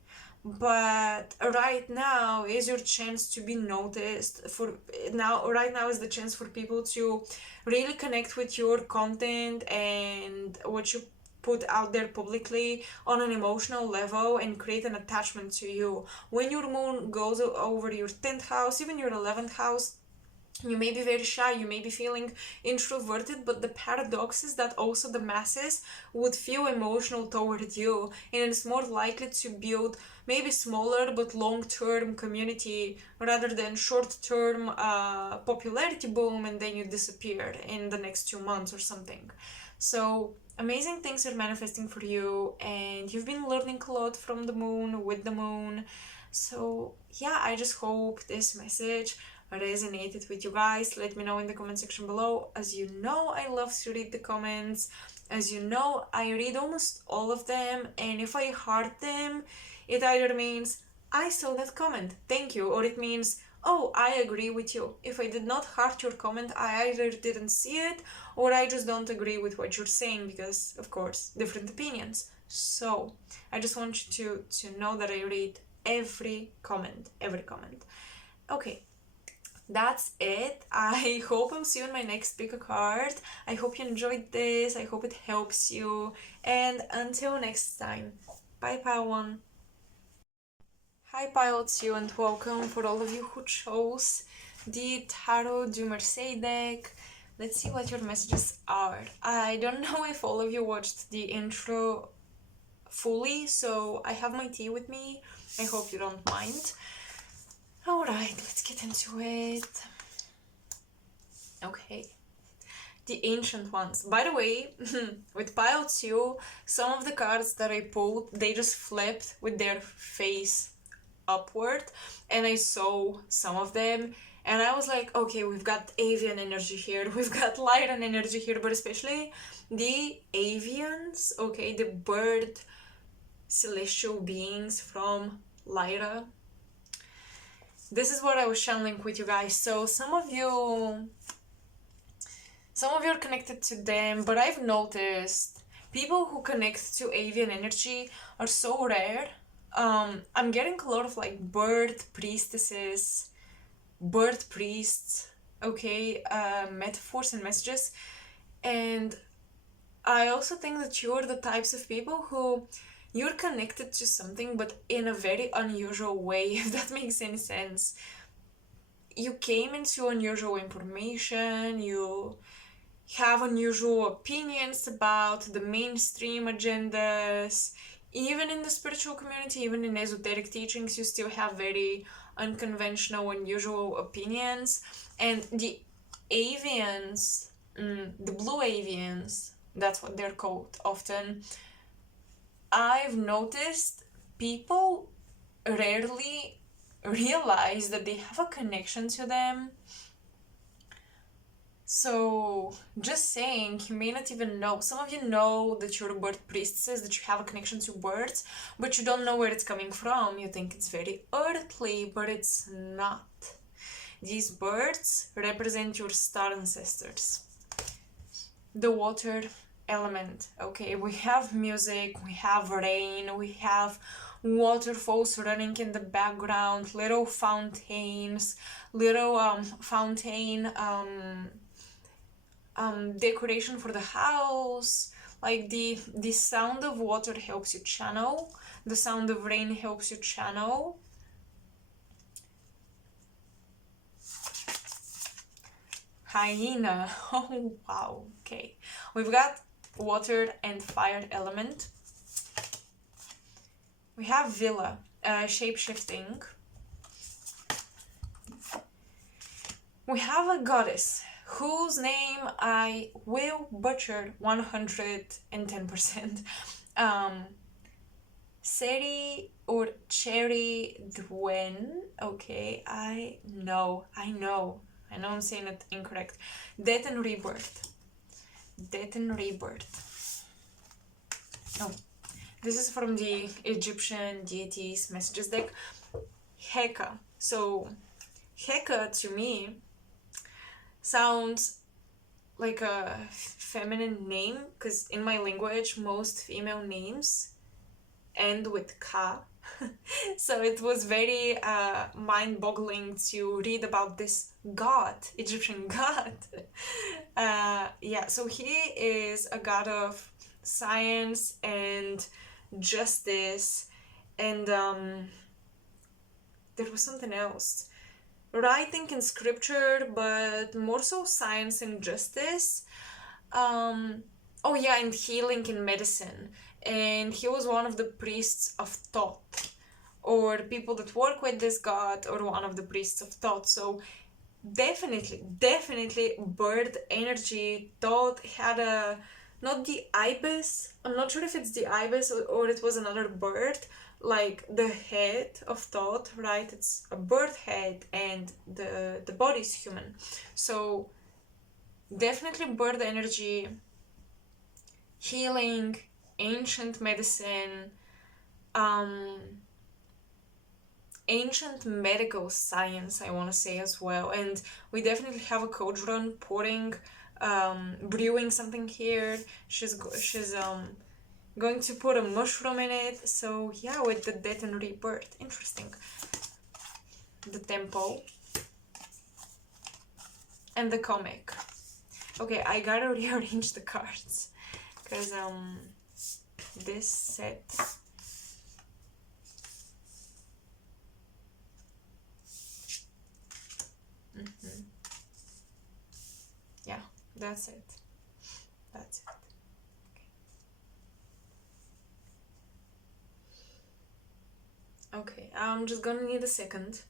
but right now is your chance to be noticed. Right now is the chance for people to really connect with your content and what you put out there publicly on an emotional level and create an attachment to you. When your moon goes over your 10th house, even your 11th house, you may be very shy, you may be feeling introverted, but the paradox is that also the masses would feel emotional toward you, and it's more likely to build maybe smaller but long-term community rather than short-term popularity boom and then you disappear in the next 2 months or something. So amazing things are manifesting for you, and you've been learning a lot from the moon, with the moon. So yeah, I just hope this message resonated with you guys. Let me know in the comment section below. As you know, I love to read the comments. As you know, I read almost all of them, and if I heart them, it either means I saw that comment, thank you, or it means, oh, I agree with you. If I did not heart your comment, I either didn't see it or I just don't agree with what you're saying, because of course, different opinions. So I just want you to know that I read every comment. Okay, that's it. I hope I'll see you in my next pick a card. I hope you enjoyed this. I hope it helps you. And until next time, bye, Pile One. Hi, Pile 2, and welcome for all of you who chose the Tarot du Marseille deck. Let's see what your messages are. I don't know if all of you watched the intro fully, so I have my tea with me. I hope you don't mind. Alright, let's get into it. Okay. The ancient ones. By the way, with pile 2, some of the cards that I pulled, they just flipped with their face upward, and I saw some of them, and I was like, okay, we've got avian energy here, we've got Lyran energy here, but especially the avians, okay, the bird celestial beings from Lyra. This is what I was channeling with you guys. So some of you are connected to them, but I've noticed people who connect to avian energy are so rare. I'm getting a lot of like bird priestesses, bird priests, okay, metaphors and messages. And I also think that you're the types of people who you're connected to something, but in a very unusual way, if that makes any sense. You came into unusual information, you have unusual opinions about the mainstream agendas. Even in the spiritual community, even in esoteric teachings, you still have very unconventional, unusual opinions. And the avians, the blue avians, that's what they're called often, I've noticed people rarely realize that they have a connection to them. So, just saying, you may not even know. Some of you know that you're a bird priestess, that you have a connection to birds, but you don't know where it's coming from. You think it's very earthly, but it's not. These birds represent your star ancestors. The water element, okay? We have music, we have rain, we have waterfalls running in the background, little fountains, little fountain decoration for the house. Like the sound of water helps you channel, the sound of rain helps you channel. Hyena. Oh wow. Okay, we've got water and fire element. We have villa, shape-shifting. We have a goddess whose name I will butcher 110%. Seri or Cherry Dwen. Okay, I know I'm saying it incorrect. Death and Rebirth. Death and Rebirth. Oh, this is from the Egyptian deities messages deck. Heka. So, Heka to me sounds like a feminine name, because in my language most female names end with ka. So it was very mind-boggling to read about this god, Egyptian god. Yeah, so he is a god of science and justice, and there was something else. Writing in scripture, but more so science and justice. Oh yeah, and healing in medicine. And he was one of the priests of thought, or people that work with this god, or one of the priests of thought. So definitely bird energy. Thought had a, not the ibis, I'm not sure if it's the ibis or it was another bird, like the head of thought, right? It's a bird head and the body's human. So definitely bird energy, healing, ancient medicine, ancient medical science, I want to say as well. And we definitely have a cauldron pouring, brewing something here. She's going to put a mushroom in it. So yeah, with the death and rebirth. Interesting. The temple. And the comic. Okay, I gotta rearrange the cards, because this set yeah, that's it. Okay. Okay, I'm just gonna need a second.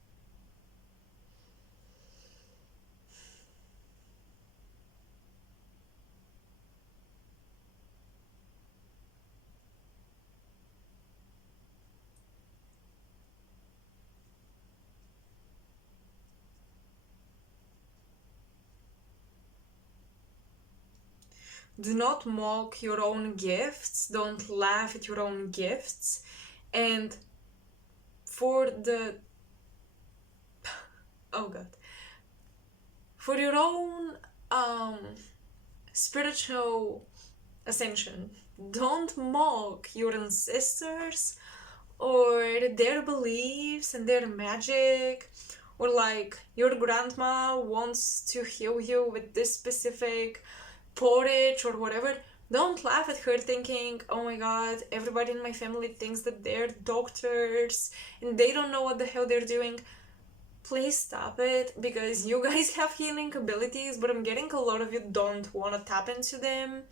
Do not mock your own gifts, don't laugh at your own gifts, and for the oh god, for your own spiritual ascension, don't mock your ancestors or their beliefs and their magic, or like your grandma wants to heal you with this specific porridge or whatever. Don't laugh at her thinking, oh my god, everybody in my family thinks that they're doctors and they don't know what the hell they're doing. Please stop it, because you guys have healing abilities, but I'm getting a lot of you don't want to tap into them.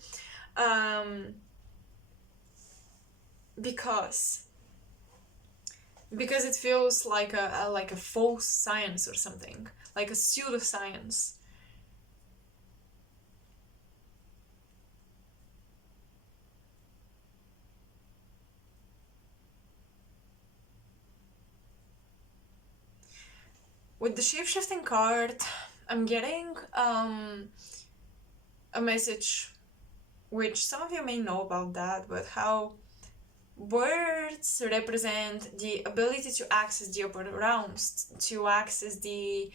Because it feels like a false science or something, like a pseudoscience. With the shape-shifting card, I'm getting a message, which some of you may know about that, but how birds represent the ability to access the upper realms, to access the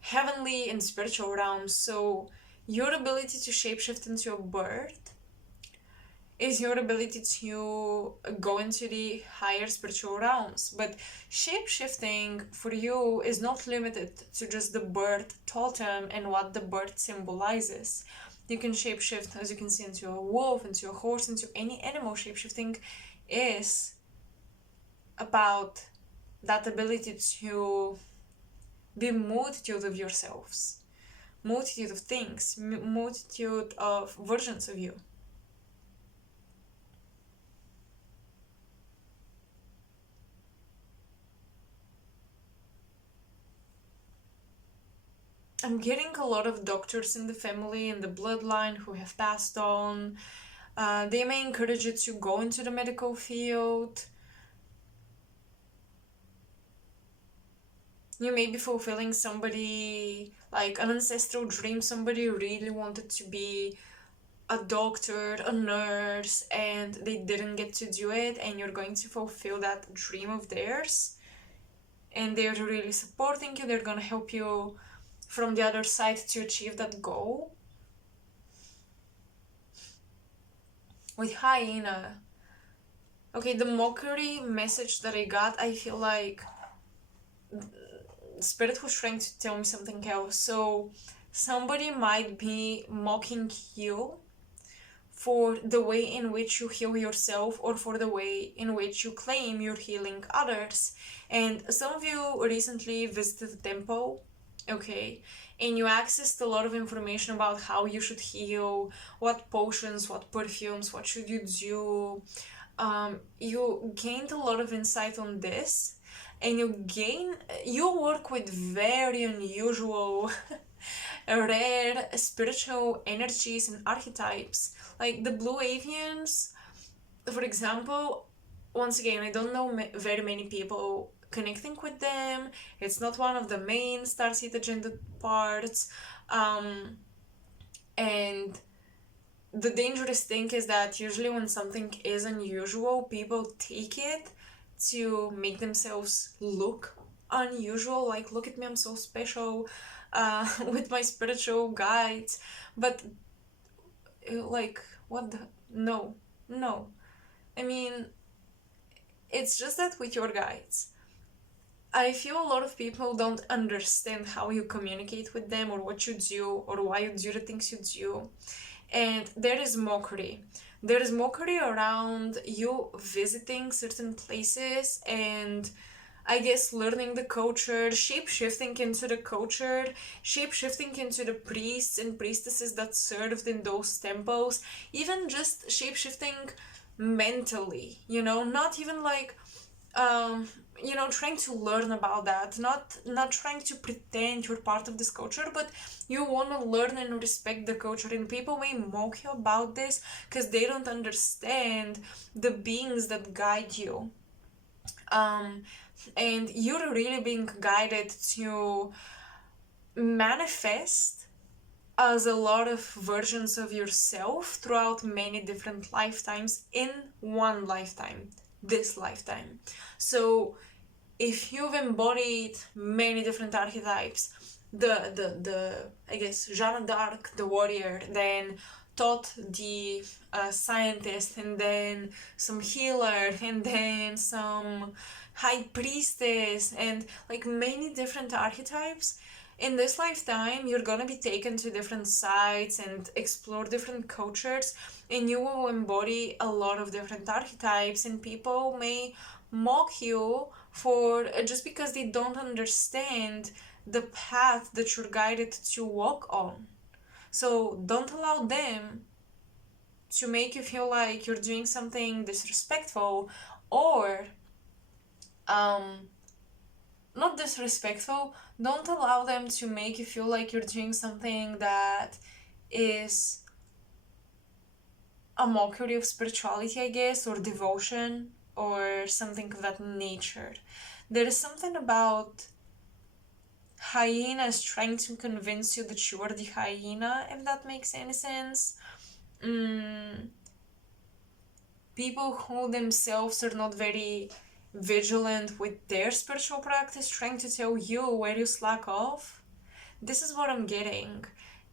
heavenly and spiritual realms. So your ability to shapeshift into a bird is your ability to go into the higher spiritual realms. But shape-shifting for you is not limited to just the bird totem and what the bird symbolizes. You can shapeshift, as you can see, into a wolf, into a horse, into any animal. Shapeshifting is about that ability to be multitude of yourselves, multitude of things, multitude of versions of you. I'm getting a lot of doctors in the family, in the bloodline, who have passed on. They may encourage you to go into the medical field. You may be fulfilling somebody, like an ancestral dream. Somebody really wanted to be a doctor, a nurse, and they didn't get to do it, and you're going to fulfill that dream of theirs. And they're really supporting you. They're gonna help you from the other side to achieve that goal. With hyena, okay, the mockery message that I got, I feel like Spirit was trying to tell me something else. So somebody might be mocking you for the way in which you heal yourself, or for the way in which you claim you're healing others. And some of you recently visited the temple, okay, and you accessed a lot of information about how you should heal, what potions, what perfumes, what should you do. You gained a lot of insight on this, and you work with very unusual rare spiritual energies and archetypes, like the blue avians, for example. Once again, I don't know very many people connecting with them. It's not one of the main starseed agenda parts. And the dangerous thing is that usually when something is unusual, people take it to make themselves look unusual, like, look at me, I'm so special, with my spiritual guides. But like, what the no. I mean, it's just that with your guides, I feel a lot of people don't understand how you communicate with them, or what you do, or why you do the things you do. And there is mockery. There is mockery around you visiting certain places, and I guess learning the culture, shape-shifting into the culture, shape-shifting into the priests and priestesses that served in those temples, even just shape-shifting mentally, not even like trying to learn about that, not trying to pretend you're part of this culture, but you want to learn and respect the culture. And people may mock you about this because they don't understand the beings that guide you. And you're really being guided to manifest as a lot of versions of yourself throughout many different lifetimes in one lifetime, this lifetime. So if you've embodied many different archetypes, the I guess Jeanne d'Arc, the warrior, then Thoth, the scientist, and then some healer, and then some high priestess, and like many different archetypes. In this lifetime, you're gonna be taken to different sites and explore different cultures, and you will embody a lot of different archetypes, and people may mock you for just because they don't understand the path that you're guided to walk on. So don't allow them to make you feel like you're doing something disrespectful, or not disrespectful, don't allow them to make you feel like you're doing something that is a mockery of spirituality, I guess, or devotion, or something of that nature. There is something about hyenas trying to convince you that you are the hyena, if that makes any sense. People who themselves are not very vigilant with their spiritual practice, trying to tell you where you slack off. This is what I'm getting.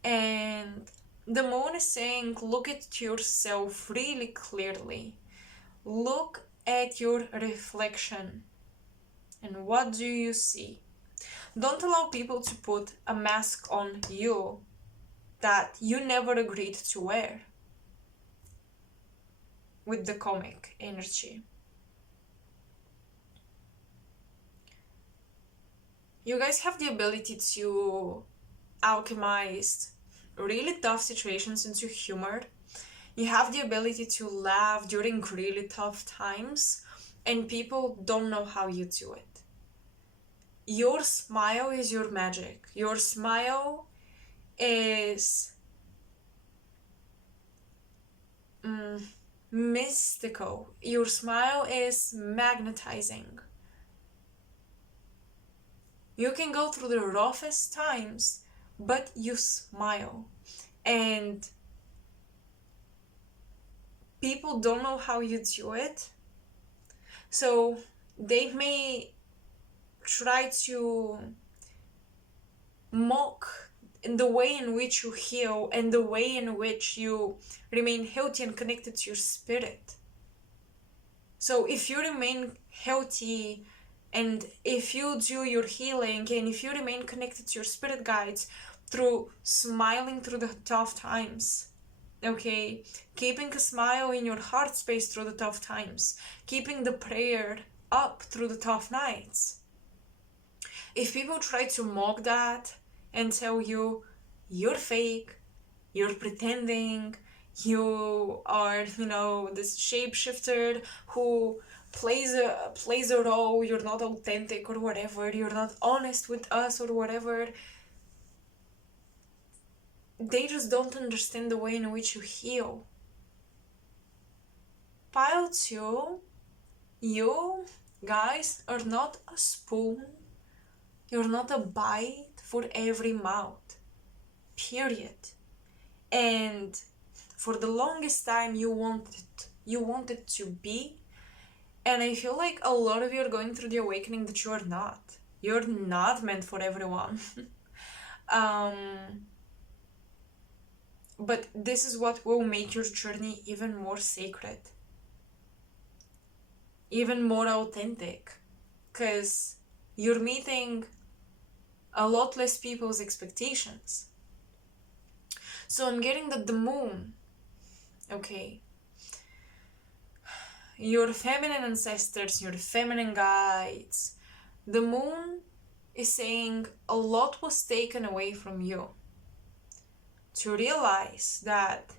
And the moon is saying, look at yourself really clearly. Look at your reflection. And what do you see? Don't allow people to put a mask on you that you never agreed to wear with the comic energy. You guys have the ability to alchemize really tough situations into humor. You have the ability to laugh during really tough times, and people don't know how you do it. Your smile is your magic. Your smile is mystical. Your smile is magnetizing. You can go through the roughest times, but you smile. And people don't know how you do it. So they may try to mock the way in which you heal and the way in which you remain healthy and connected to your spirit. So if you remain healthy, and if you do your healing, and if you remain connected to your spirit guides through smiling through the tough times, okay, keeping a smile in your heart space through the tough times, keeping the prayer up through the tough nights. If people try to mock that and tell you you're fake, you're pretending, you are, this shapeshifter who plays a role, you're not authentic or whatever, you're not honest with us or whatever, they just don't understand the way in which you heal. Pile 2, you guys are not a spoon, you're not a bite for every mouth, period. And for the longest time you wanted to be, and I feel like a lot of you are going through the awakening that you're not meant for everyone. But this is what will make your journey even more sacred, even more authentic, because you're meeting a lot less people's expectations. So I'm getting that the moon, okay, your feminine ancestors, your feminine guides, the moon is saying a lot was taken away from you to realize that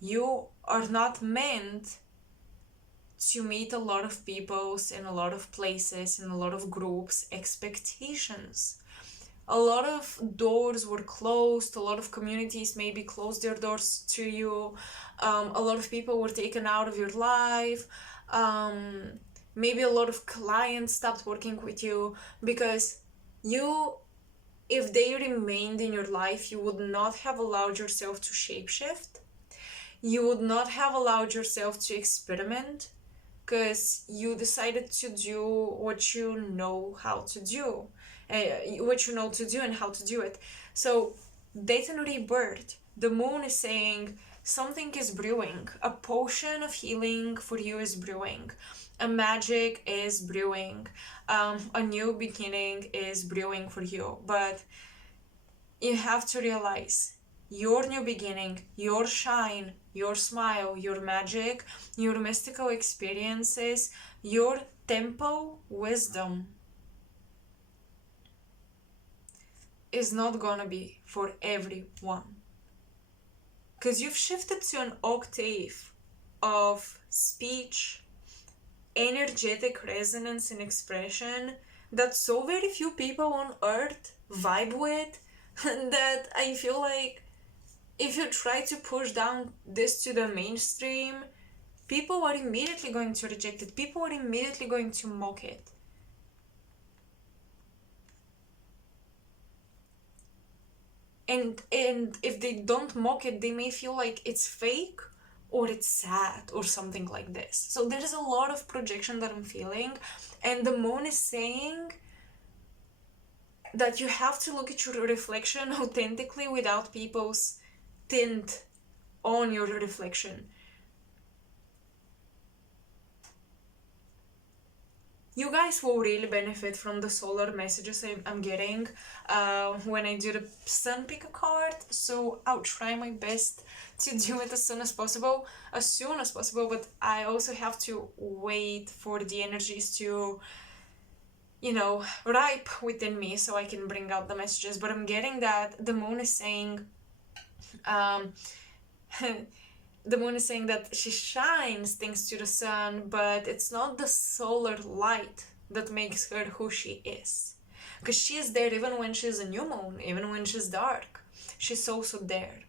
you are not meant to meet a lot of people's in a lot of places, in a lot of groups, expectations. A lot of doors were closed, a lot of communities maybe closed their doors to you, a lot of people were taken out of your life, maybe a lot of clients stopped working with you because you, if they remained in your life, you would not have allowed yourself to shapeshift. You would not have allowed yourself to experiment because you decided to do what you know how to do, what you know to do and how to do it. So, death and rebirth, the moon is saying something is brewing. A potion of healing for you is brewing. A magic is brewing. A new beginning is brewing for you. But you have to realize your new beginning, your shine, your smile, your magic, your mystical experiences, your tempo wisdom is not gonna be for everyone. Because you've shifted to an octave of speech, energetic resonance, and expression that so very few people on earth vibe with, that I feel like if you try to push down this to the mainstream, people are immediately going to reject it. People are immediately going to mock it. And if they don't mock it, they may feel like it's fake or it's sad or something like this. So there is a lot of projection that I'm feeling, and the moon is saying that you have to look at your reflection authentically without people's tint on your reflection. You guys will really benefit from the solar messages I'm getting when I do the sun pick a card, so I'll try my best to do it as soon as possible, but I also have to wait for the energies to, ripe within me so I can bring out the messages. But I'm getting that the moon is saying the moon is saying that she shines thanks to the sun, but it's not the solar light that makes her who she is. Because she is there even when she's a new moon, even when she's dark. She's also there.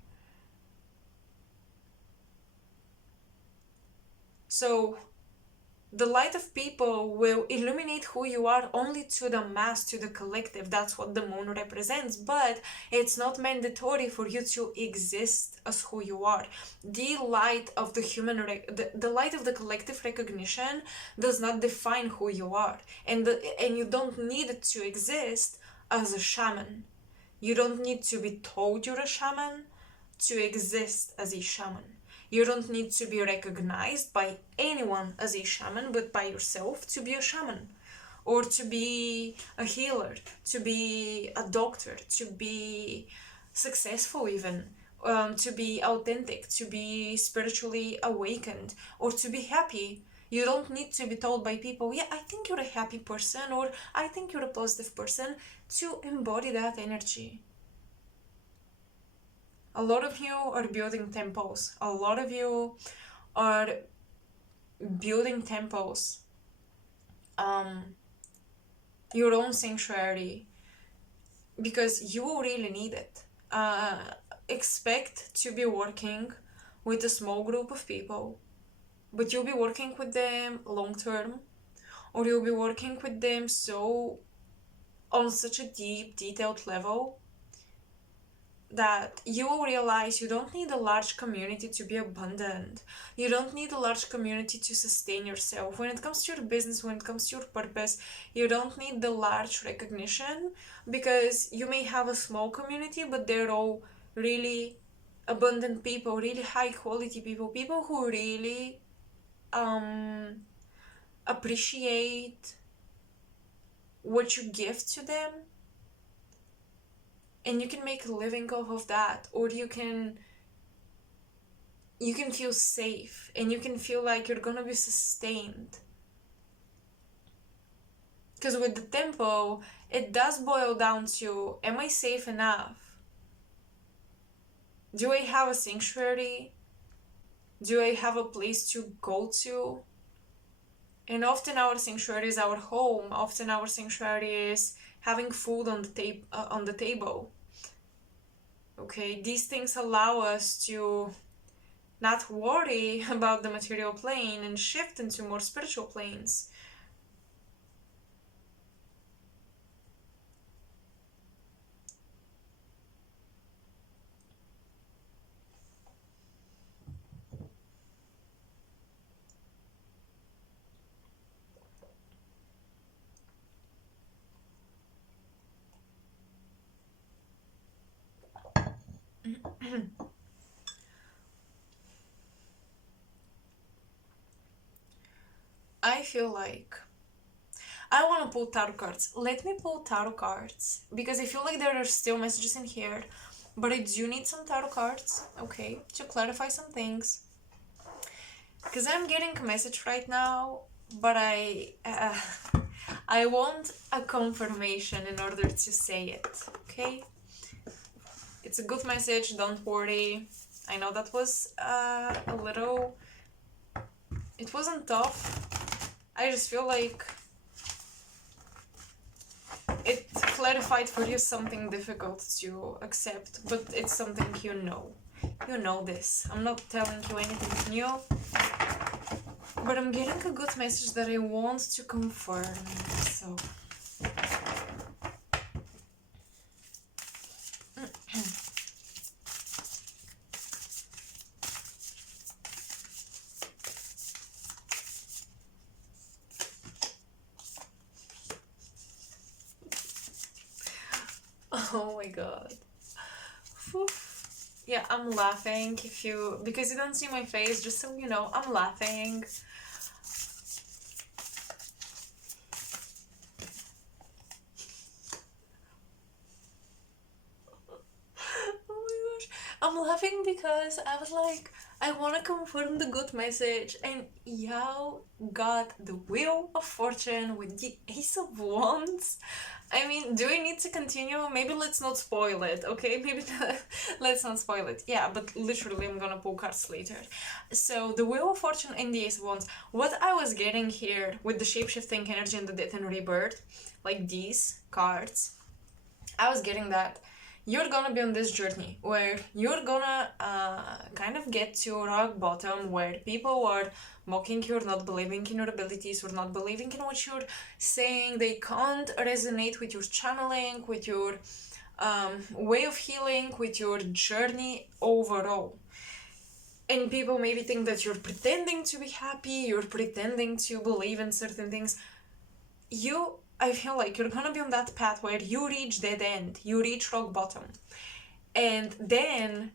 So the light of people will illuminate who you are only to the mass, to the collective. That's what the moon represents, but it's not mandatory for you to exist as who you are. The light of the the light of the collective recognition does not define who you are, and you don't need to exist as a shaman. You don't need to be told you're a shaman to exist as a shaman. You don't need to be recognized by anyone as a shaman, but by yourself to be a shaman, or to be a healer, to be a doctor, to be successful even, to be authentic, to be spiritually awakened, or to be happy. You don't need to be told by people, yeah, I think you're a happy person, or I think you're a positive person, to embody that energy. A lot of you are building temples. A lot of you are building temples. Your own sanctuary. Because you will really need it. Expect to be working with a small group of people. But you'll be working with them long term. Or you'll be working with them on such a deep, detailed level that you will realize you don't need a large community to be abundant. You don't need a large community to sustain yourself. When it comes to your business, when it comes to your purpose, you don't need the large recognition, because you may have a small community, but they're all really abundant people, really high quality people who really appreciate what you give to them. And you can make a living off of that, or you can feel safe and you can feel like you're gonna be sustained. Because with the tempo, it does boil down to, am I safe enough? Do I have a sanctuary? Do I have a place to go to? And often our sanctuary is our home. Often our sanctuary is having food on the table. Okay, these things allow us to not worry about the material plane and shift into more spiritual planes. I feel like I want to pull tarot cards. Let me pull tarot cards because I feel like there are still messages in here, but I do need some tarot cards, okay, to clarify some things. Because I'm getting a message right now, but I want a confirmation in order to say it, okay? It's a good message, don't worry. I know that was a little... It wasn't tough. I just feel like it clarified for you something difficult to accept, but it's something you know. You know this. I'm not telling you anything new, but I'm getting a good message that I want to confirm, so... Oh my god. Yeah, I'm laughing because you don't see my face, just so you know, I'm laughing. Oh my gosh. I'm laughing because I was like, I want to confirm the good message, and y'all got the Wheel of Fortune with the Ace of Wands. I mean, do we need to continue? Maybe let's not spoil it, okay? Maybe let's not spoil it. Yeah, but literally I'm gonna pull cards later. So, the Wheel of Fortune and the Ace of Wands. What I was getting here with the shape-shifting energy and the death and rebirth, like these cards, I was getting that you're gonna be on this journey where you're gonna kind of get to rock bottom, where people are mocking you, or not believing in your abilities, or not believing in what you're saying. They can't resonate with your channeling, with your way of healing, with your journey overall. And people maybe think that you're pretending to be happy, you're pretending to believe in certain things. I feel like you're gonna be on that path where you reach dead end, you reach rock bottom. And then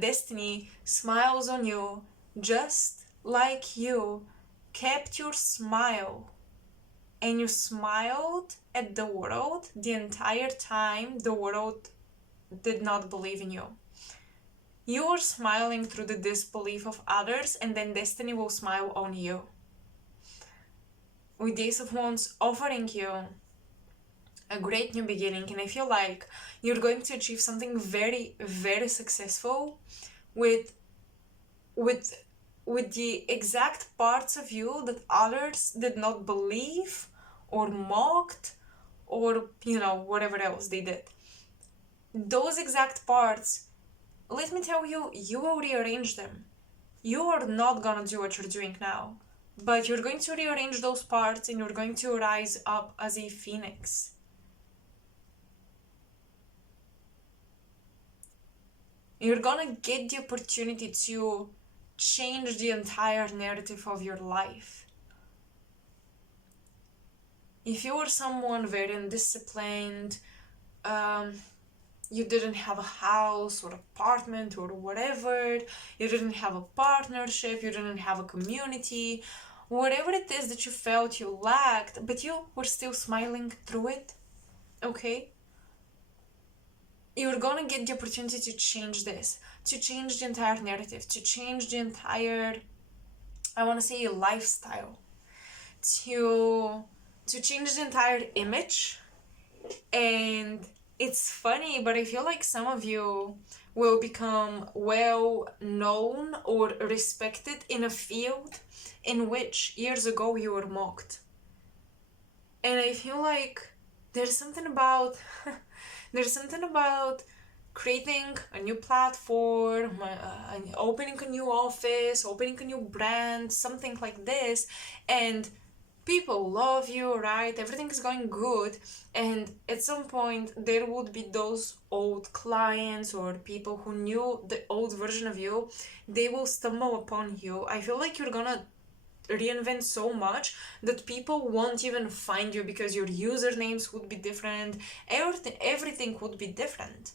destiny smiles on you just like you kept your smile. And you smiled at the world the entire time the world did not believe in you. You were smiling through the disbelief of others, and then destiny will smile on you. With the Ace of Wands offering you a great new beginning, and I feel like you're going to achieve something very, very successful with the exact parts of you that others did not believe or mocked, or whatever else they did. Those exact parts, let me tell you, you will rearrange them. You are not gonna do what you're doing now, but you're going to rearrange those parts, and you're going to rise up as a phoenix. You're gonna get the opportunity to change the entire narrative of your life. If you were someone very undisciplined, you didn't have a house or apartment or whatever, you didn't have a partnership, you didn't have a community, whatever it is that you felt you lacked, but you were still smiling through it, okay? You're gonna get the opportunity to change this, to change the entire narrative, to change the entire, I want to say, lifestyle, to change the entire image. And it's funny, but I feel like some of you will become well known or respected in a field in which years ago you were mocked. And I feel like there's something about there's something about creating a new platform, opening a new office, opening a new brand, something like this, and people love you, right? Everything is going good, and at some point there would be those old clients or people who knew the old version of you. They will stumble upon you. I feel like you're gonna reinvent so much that people won't even find you because your usernames would be different. Everything would be different.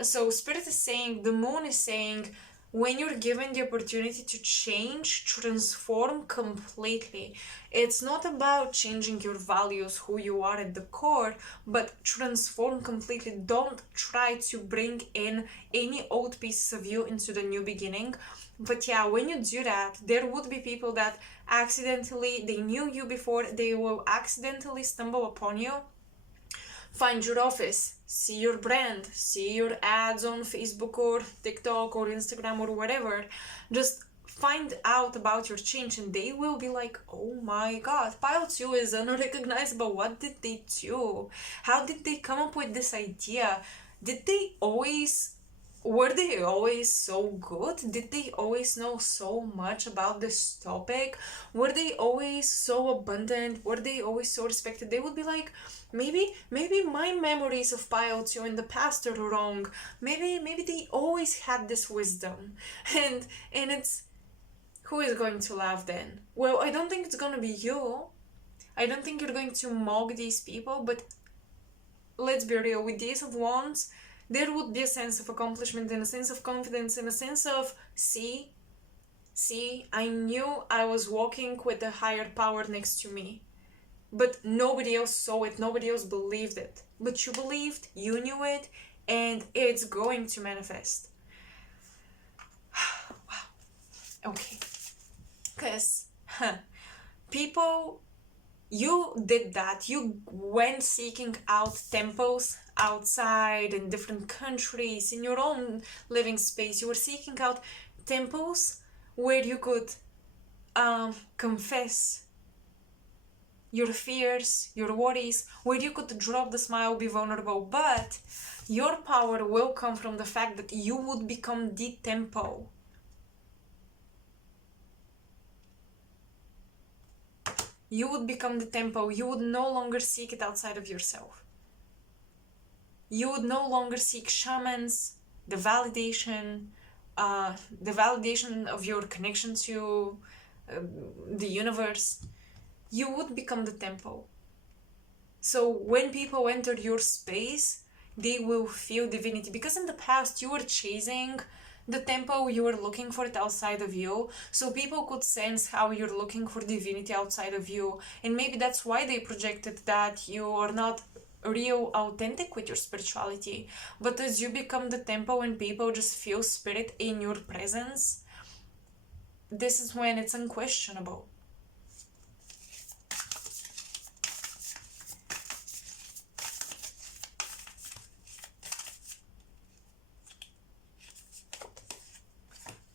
So Spirit is saying, the moon is saying, when you're given the opportunity to change, transform completely. It's not about changing your values, who you are at the core, but transform completely. Don't try to bring in any old pieces of you into the new beginning. But yeah, when you do that, there would be people that accidentally, they knew you before, they will accidentally stumble upon you, find your office, see your brand, see your ads on Facebook or TikTok or Instagram or whatever. Just find out about your change and they will be like, oh my god, pile 2 is unrecognizable. What did they do? How did they come up with this idea? Were they always so good? Did they always know so much about this topic? Were they always so abundant? Were they always so respected? They would be like, maybe my memories of Pile 2 in the past are wrong. Maybe they always had this wisdom. And it's, who is going to laugh then? Well, I don't think it's gonna be you. I don't think you're going to mock these people, but let's be real, with the Ace of Wands, there would be a sense of accomplishment and a sense of confidence and a sense of, see, I knew I was walking with a higher power next to me. But nobody else saw it, nobody else believed it. But you believed, you knew it, and it's going to manifest. Wow. Okay. Because, people, you did that. You went seeking out temples outside in different countries, in your own living space. You were seeking out temples where you could confess your fears, your worries, where you could drop the smile, be vulnerable. But your power will come from the fact that you would become the temple. You would become the temple. You would no longer seek it outside of yourself. You would no longer seek shamans, the validation of your connection to the universe. You would become the temple. So when people enter your space, they will feel divinity. Because in the past, you were chasing the temple, you were looking for it outside of you, so people could sense how you're looking for divinity outside of you, and maybe that's why they projected that you are not real, authentic with your spirituality. But as you become the temple and people just feel spirit in your presence, this is when it's unquestionable.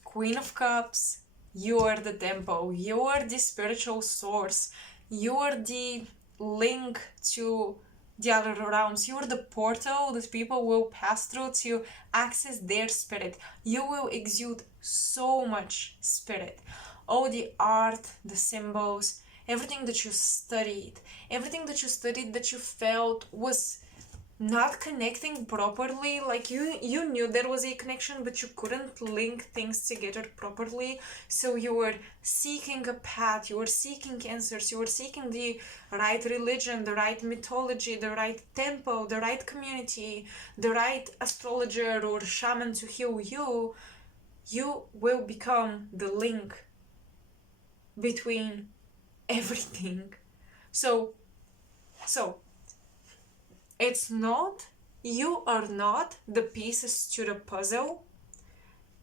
Queen of Cups, you are the temple, you are the spiritual source, you are the link to the other realms, you are the portal that people will pass through to access their spirit. You will exude so much spirit. All the art, the symbols, everything that you studied that you felt was not connecting properly. Like you knew there was a connection, but you couldn't link things together properly. So you were seeking a path, you were seeking answers, you were seeking the right religion, the right mythology, the right temple, the right community, the right astrologer or shaman to heal you. You will become the link between everything. So it's not, you are not the pieces to the puzzle,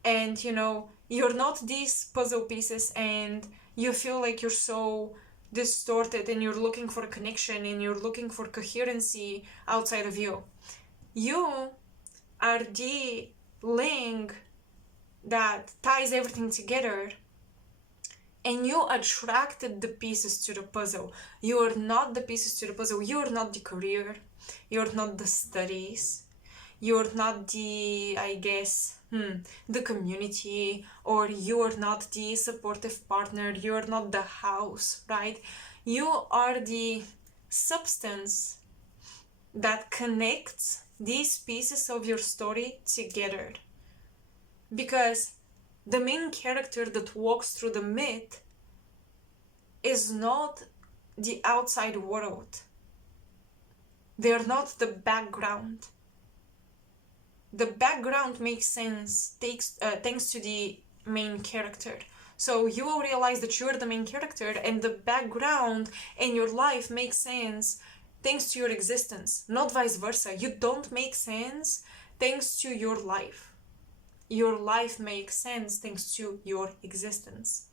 and you're not these puzzle pieces and you feel like you're so distorted and you're looking for a connection and you're looking for coherency outside of you. You are the link that ties everything together, and you attracted the pieces to the puzzle. You are not the pieces to the puzzle. You are not the career. You're not the studies. You're not the, I guess, the community, or you're not the supportive partner. You're not the house, right? You are the substance that connects these pieces of your story together. Because the main character that walks through the myth is not the outside world. They are not the background. The background makes sense thanks to the main character. So you will realize that you're the main character, and the background in your life makes sense thanks to your existence, not vice versa. You don't make sense thanks to your life. Your life makes sense thanks to your existence.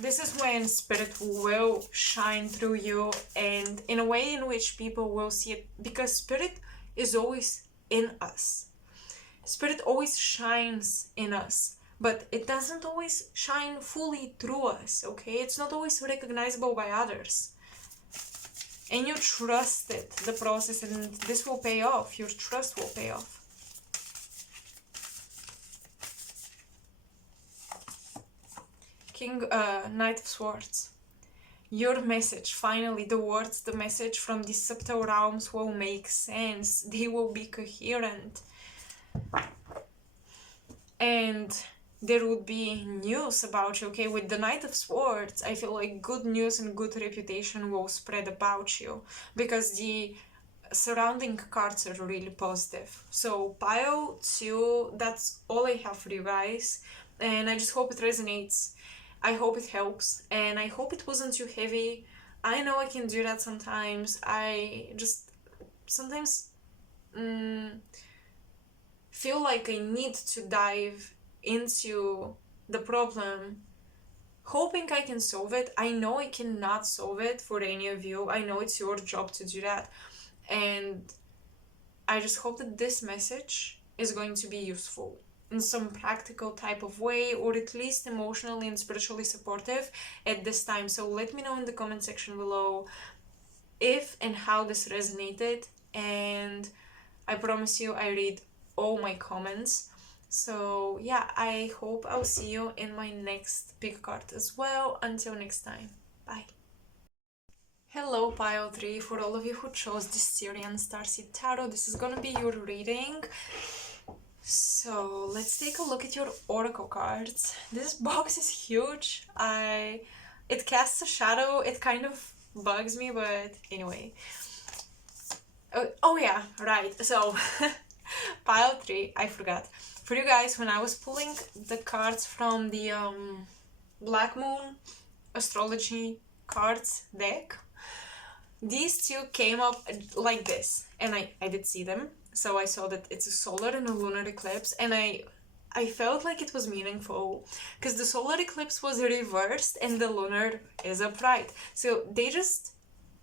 This is when spirit will shine through you, and in a way in which people will see it, because spirit is always in us. Spirit always shines in us, but it doesn't always shine fully through us, okay? It's not always recognizable by others. And you trusted the process, and this will pay off. Your trust will pay off. Knight of Swords. Your message, finally, the words, the message from the subtle realms will make sense. They will be coherent. And there would be news about you, okay? With the Knight of Swords, I feel like good news and good reputation will spread about you, because the surrounding cards are really positive. So pile 2, that's all I have for you guys. And I just hope it resonates. I hope it helps, and I hope it wasn't too heavy. I know I can do that sometimes. I just sometimes feel like I need to dive into the problem, hoping I can solve it. I know I cannot solve it for any of you. I know it's your job to do that. And I just hope that this message is going to be useful in some practical type of way, or at least emotionally and spiritually supportive at this time. So let me know in the comment section below if and how this resonated, and I promise you I read all my comments. So yeah, I hope I'll see you in my next pick card as well. Until next time, bye. Hello pile 3, for all of you who chose the Syrian Starseed Tarot, this is gonna be your reading. So let's take a look at your oracle cards. This box is huge. It casts a shadow. It kind of bugs me, but anyway. Oh yeah, right. So pile 3, I forgot. For you guys, when I was pulling the cards from the Black Moon Astrology cards deck, these two came up like this, and I did see them. So I saw that it's a solar and a lunar eclipse, and I felt like it was meaningful because the solar eclipse was reversed and the lunar is upright. So they just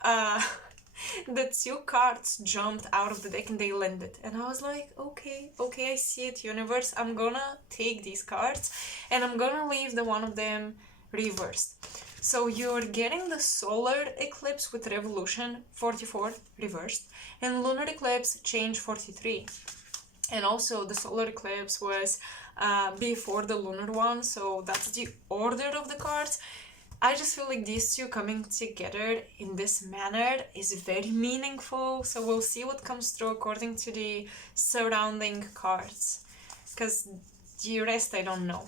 the two cards jumped out of the deck and they landed, and I was like, okay, I see it, universe. I'm gonna take these cards and I'm gonna leave the one of them reversed. So you're getting the solar eclipse with revolution 44 reversed, and lunar eclipse change 43. And also the solar eclipse was before the lunar one, so that's the order of the cards. I just feel like these two coming together in this manner is very meaningful. So we'll see what comes through according to the surrounding cards, because the rest I don't know.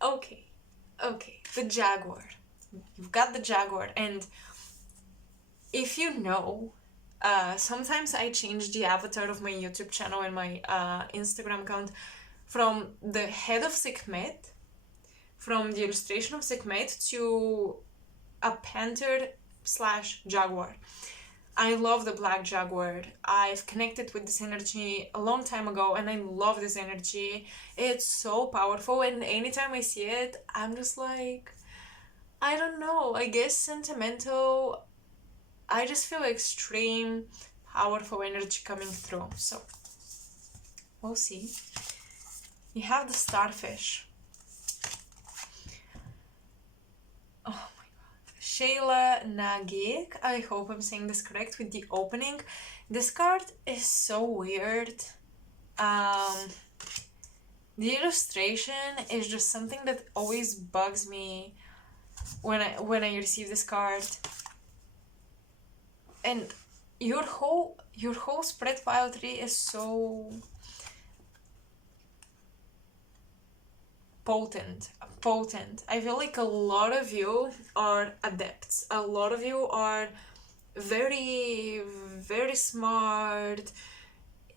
Okay, the Jaguar. You've got the Jaguar, and if you know, sometimes I change the avatar of my YouTube channel and my Instagram account from the head of Sekhmet, from the illustration of Sekhmet, to a panther / jaguar. I love the black jaguar. I've connected with this energy a long time ago, and I love this energy. It's so powerful, and anytime I see it, I'm just like, I don't know, I guess sentimental. I just feel extreme, powerful energy coming through. So, we'll see. You have the starfish. Oh my god. Shayla Nagik. I hope I'm saying this correct with the opening. This card is so weird. The illustration is just something that always bugs me when I receive this card. And your whole spread pile tree is so potent. I feel like a lot of you are adepts. A lot of you are very, very smart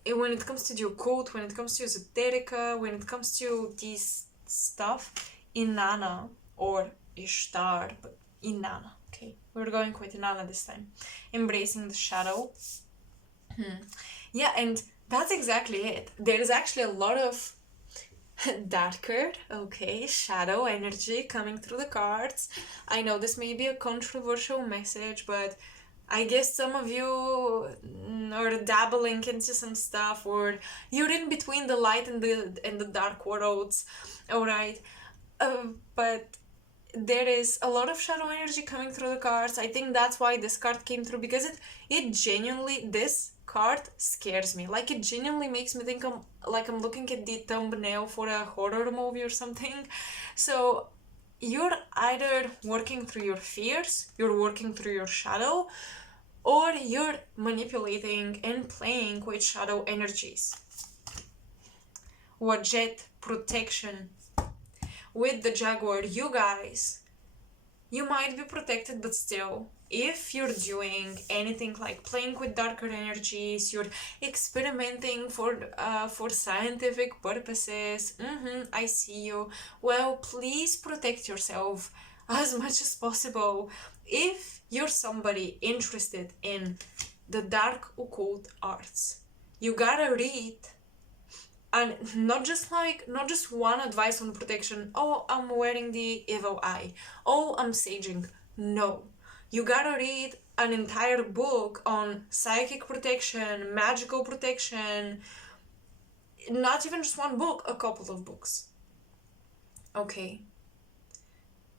when it comes to the occult, when it comes to esoterica, when it comes to this stuff. Inanna or Ishtar, but Inanna. Okay, we're going with Inanna this time. Embracing the shadow. Yeah, and that's exactly it. There is actually a lot of darker, okay, shadow energy coming through the cards. I know this may be a controversial message, but I guess some of you are dabbling into some stuff, or you're in between the light and the dark worlds, all right. But there is a lot of shadow energy coming through the cards. I think that's why this card came through, because it genuinely, this card scares me. Like, it genuinely makes me think I'm looking at the thumbnail for a horror movie or something. So you're either working through your fears, you're working through your shadow, or you're manipulating and playing with shadow energies. Wajet, protection. With the Jaguar, you guys, you might be protected, but still, if you're doing anything like playing with darker energies, you're experimenting for scientific purposes, I see you, well, please protect yourself as much as possible. If you're somebody interested in the dark occult arts, you gotta read. And not just one advice on protection. Oh, I'm wearing the evil eye. Oh, I'm saging. No. You gotta read an entire book on psychic protection, magical protection. Not even just one book, a couple of books. Okay.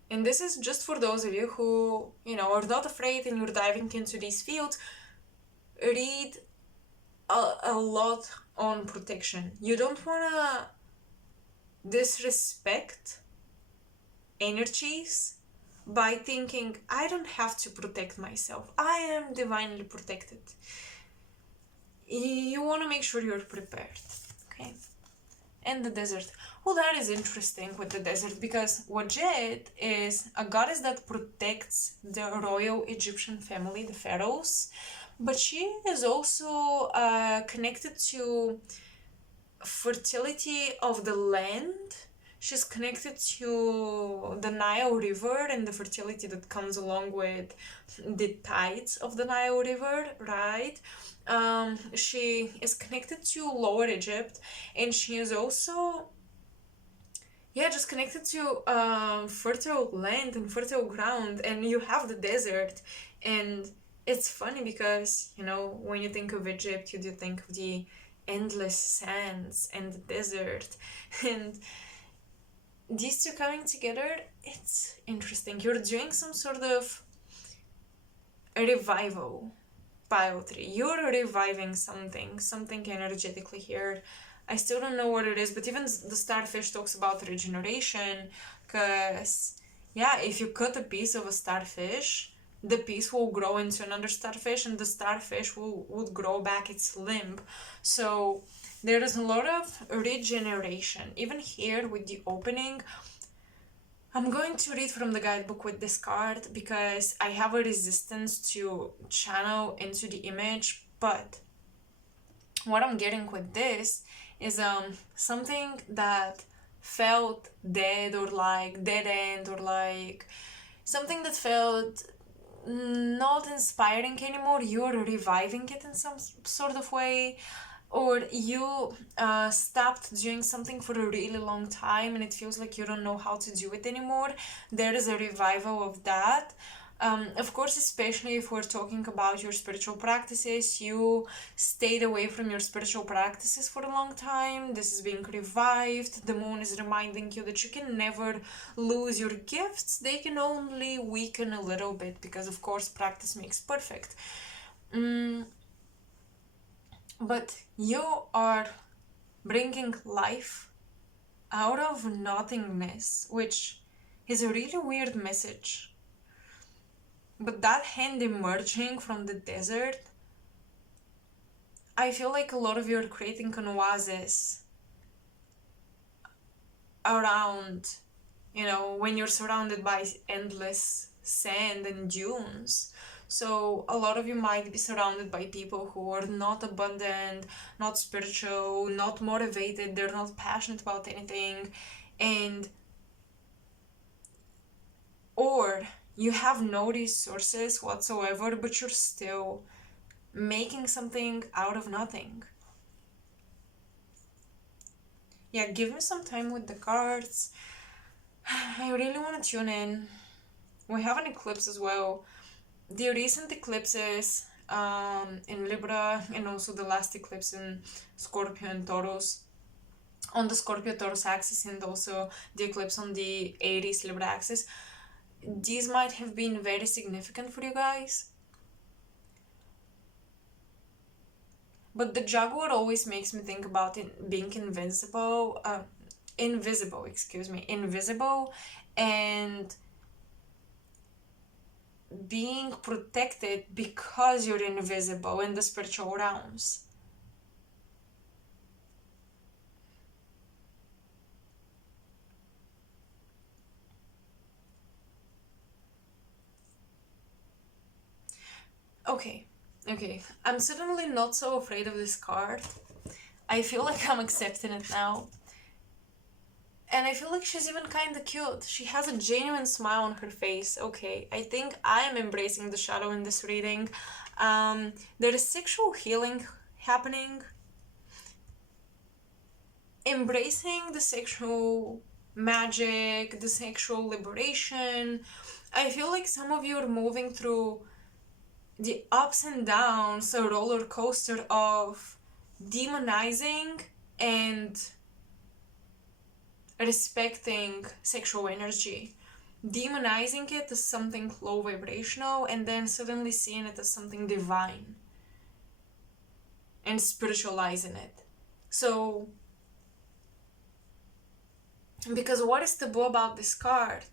And this is just for those of you who, are not afraid and you're diving into these fields. Read a lot on protection. You don't want to disrespect energies by thinking, I don't have to protect myself. I am divinely protected. You want to make sure you're prepared. Okay. And the desert. Well, that is interesting with the desert, because Wajet is a goddess that protects the royal Egyptian family, the pharaohs, but she is also connected to fertility of the land. She's connected to the Nile River and the fertility that comes along with the tides of the Nile River, right? She is connected to Lower Egypt, and she is also just connected to fertile land and fertile ground. And you have the desert, and it's funny because, when you think of Egypt, you do think of the endless sands and the desert, and these two coming together, it's interesting. You're doing some sort of revival pile tree. You're reviving something energetically here. I still don't know what it is, but even the starfish talks about regeneration, because if you cut a piece of a starfish, the piece will grow into another starfish, and the starfish would grow back its limb. So there is a lot of regeneration. Even here with the opening, I'm going to read from the guidebook with this card because I have a resistance to channel into the image, but what I'm getting with this is something that felt dead, or like dead end, or like something that felt not inspiring anymore. You're reviving it in some sort of way. or you stopped doing something for a really long time and it feels like you don't know how to do it anymore, there is a revival of that. Of course, especially if we're talking about your spiritual practices, you stayed away from your spiritual practices for a long time. This is being revived. The moon is reminding you that you can never lose your gifts. They can only weaken a little bit because, of course, practice makes perfect. But you are bringing life out of nothingness, which is a really weird message. But that hand emerging from the desert, I feel like a lot of you are creating an oasis around, when you're surrounded by endless sand and dunes. So a lot of you might be surrounded by people who are not abundant, not spiritual, not motivated, they're not passionate about anything, or you have no resources whatsoever, but you're still making something out of nothing. Yeah, give me some time with the cards. I really want to tune in. We have an eclipse as well. The recent eclipses in Libra, and also the last eclipse in Scorpio and Taurus, on the Scorpio-Taurus axis, and also the eclipse on the Aries Libra axis, these might have been very significant for you guys. But the Jaguar always makes me think about it being invisible, and being protected because you're invisible in the spiritual realms. Okay, I'm suddenly not so afraid of this card. I feel like I'm accepting it now. And I feel like she's even kind of cute. She has a genuine smile on her face. Okay, I think I am embracing the shadow in this reading. There is sexual healing happening. Embracing the sexual magic, the sexual liberation. I feel like some of you are moving through the ups and downs, a roller coaster of demonizing and respecting sexual energy, demonizing it as something low vibrational, and then suddenly seeing it as something divine and spiritualizing it. So, because what is taboo about this card,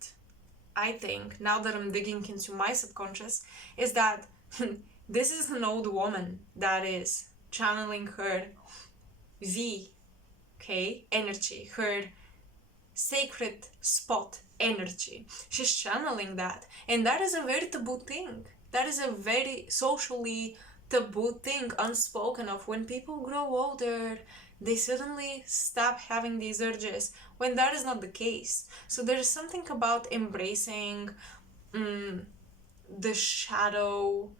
I think, now that I'm digging into my subconscious, is that this is an old woman that is channeling her energy, her sacred spot energy. She's channeling that, and that is a very taboo thing. That is a very socially taboo thing, unspoken of. When people grow older, they suddenly stop having these urges, when that is not the case. So there is something about embracing the shadow,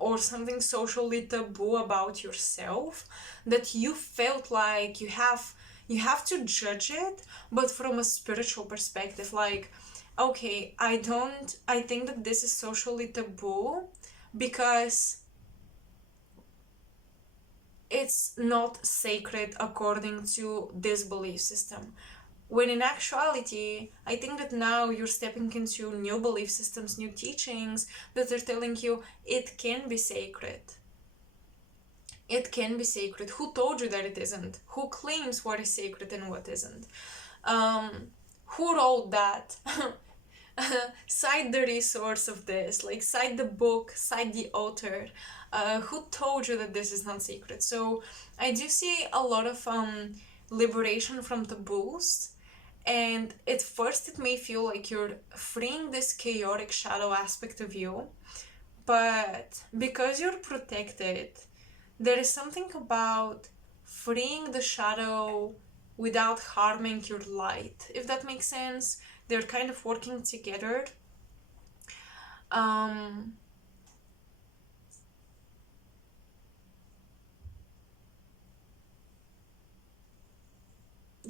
or something socially taboo about yourself, that you felt like you have to judge it, but from a spiritual perspective. Like, okay, I think that this is socially taboo because it's not sacred according to this belief system. When in actuality, I think that now you're stepping into new belief systems, new teachings that are telling you it can be sacred. It can be sacred. Who told you that it isn't? Who claims what is sacred and what isn't? Who wrote that? Cite the resource of this, like cite the book, cite the author. Who told you that this is not sacred? So I do see a lot of liberation from taboos. And at first it may feel like you're freeing this chaotic shadow aspect of you, but because you're protected, there is something about freeing the shadow without harming your light, if that makes sense. They're kind of working together.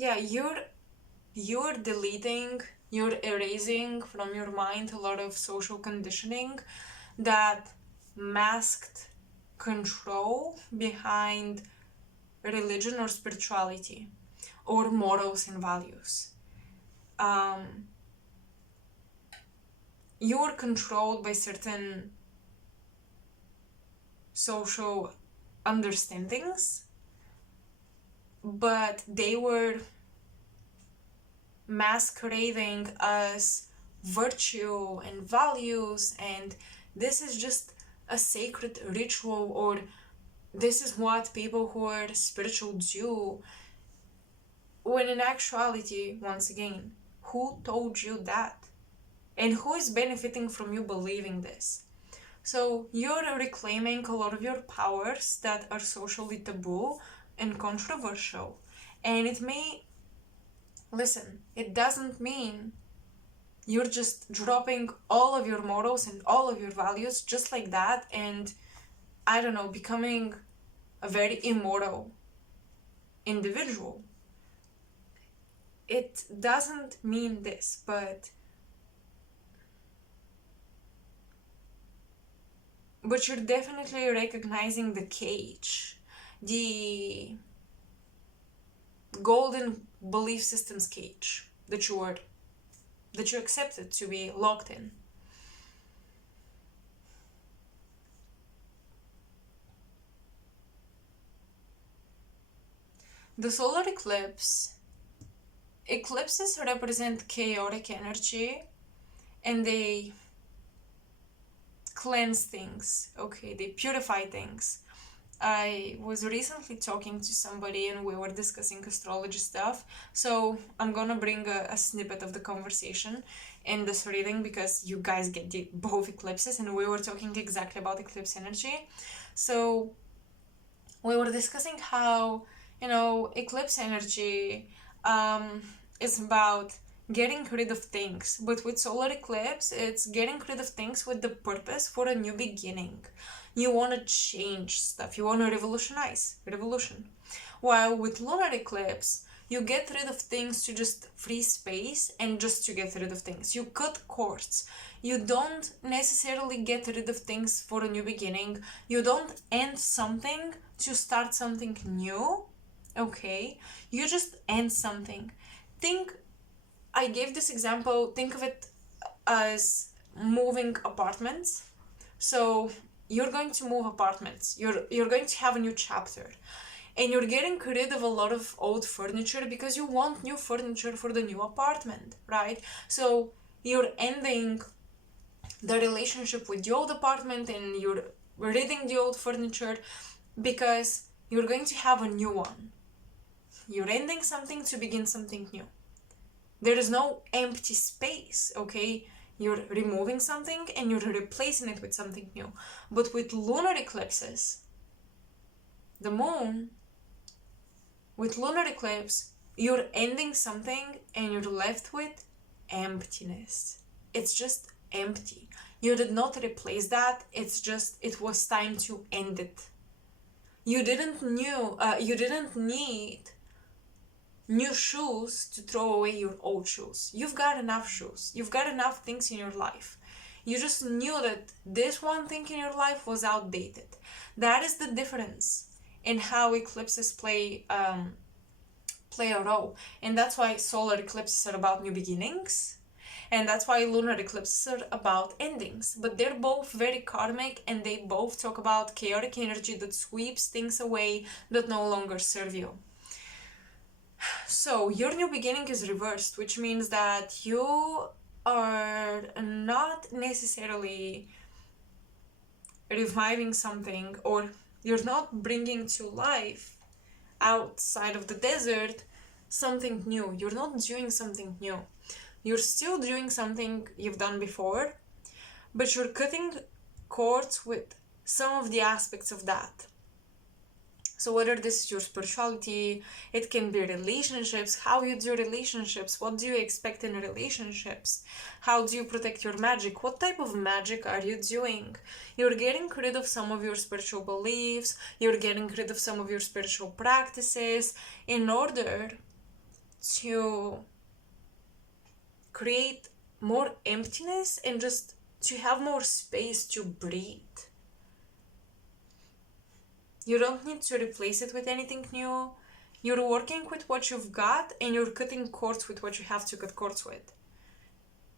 yeah, you're deleting, you're erasing from your mind a lot of social conditioning that masked control behind religion or spirituality or morals and values. You were controlled by certain social understandings, but they were masquerading as virtue and values, and this is just a sacred ritual, or this is what people who are spiritual do, when in actuality, once again, who told you that? And who is benefiting from you believing this? So you're reclaiming a lot of your powers that are socially taboo and controversial. And it doesn't mean you're just dropping all of your morals and all of your values just like that and, I don't know, becoming a very immoral individual. It doesn't mean this, but you're definitely recognizing the cage, the golden belief systems cage that you accepted to be locked in. The solar eclipses represent chaotic energy, and they cleanse things, okay? They purify things. I was recently talking to somebody and we were discussing astrology stuff, so I'm gonna bring a snippet of the conversation in this reading because you guys get both eclipses and we were talking exactly about eclipse energy. So we were discussing how, eclipse energy is about getting rid of things, but with solar eclipse, it's getting rid of things with the purpose for a new beginning. You want to change stuff, you want to revolution. While with lunar eclipse, you get rid of things to just free space and just to get rid of things. You cut cords. You don't necessarily get rid of things for a new beginning. You don't end something to start something new, okay? You just end something. I gave this example, think of it as moving apartments. So you're going to move apartments. You're going to have a new chapter. And you're getting rid of a lot of old furniture because you want new furniture for the new apartment, right? So you're ending the relationship with the old apartment and you're ridding the old furniture because you're going to have a new one. You're ending something to begin something new. There is no empty space, okay? You're removing something and you're replacing it with something new. But with lunar eclipses, the moon, with lunar eclipse, you're ending something and you're left with emptiness. It's just empty. You did not replace that. It was time to end it. You didn't need new shoes to throw away your old shoes. You've got enough shoes. You've got enough things in your life. You just knew that this one thing in your life was outdated. That is the difference in how eclipses play a role. And that's why solar eclipses are about new beginnings. And that's why lunar eclipses are about endings. But they're both very karmic and they both talk about chaotic energy that sweeps things away that no longer serve you. So your new beginning is reversed, which means that you are not necessarily reviving something, or you're not bringing to life outside of the desert something new. You're not doing something new. You're still doing something you've done before, but you're cutting cords with some of the aspects of that. So whether this is your spirituality, it can be relationships, how you do relationships, what do you expect in relationships, how do you protect your magic, what type of magic are you doing? You're getting rid of some of your spiritual beliefs, you're getting rid of some of your spiritual practices in order to create more emptiness and just to have more space to breathe. You don't need to replace it with anything new. You're working with what you've got and you're cutting cords with what you have to cut cords with.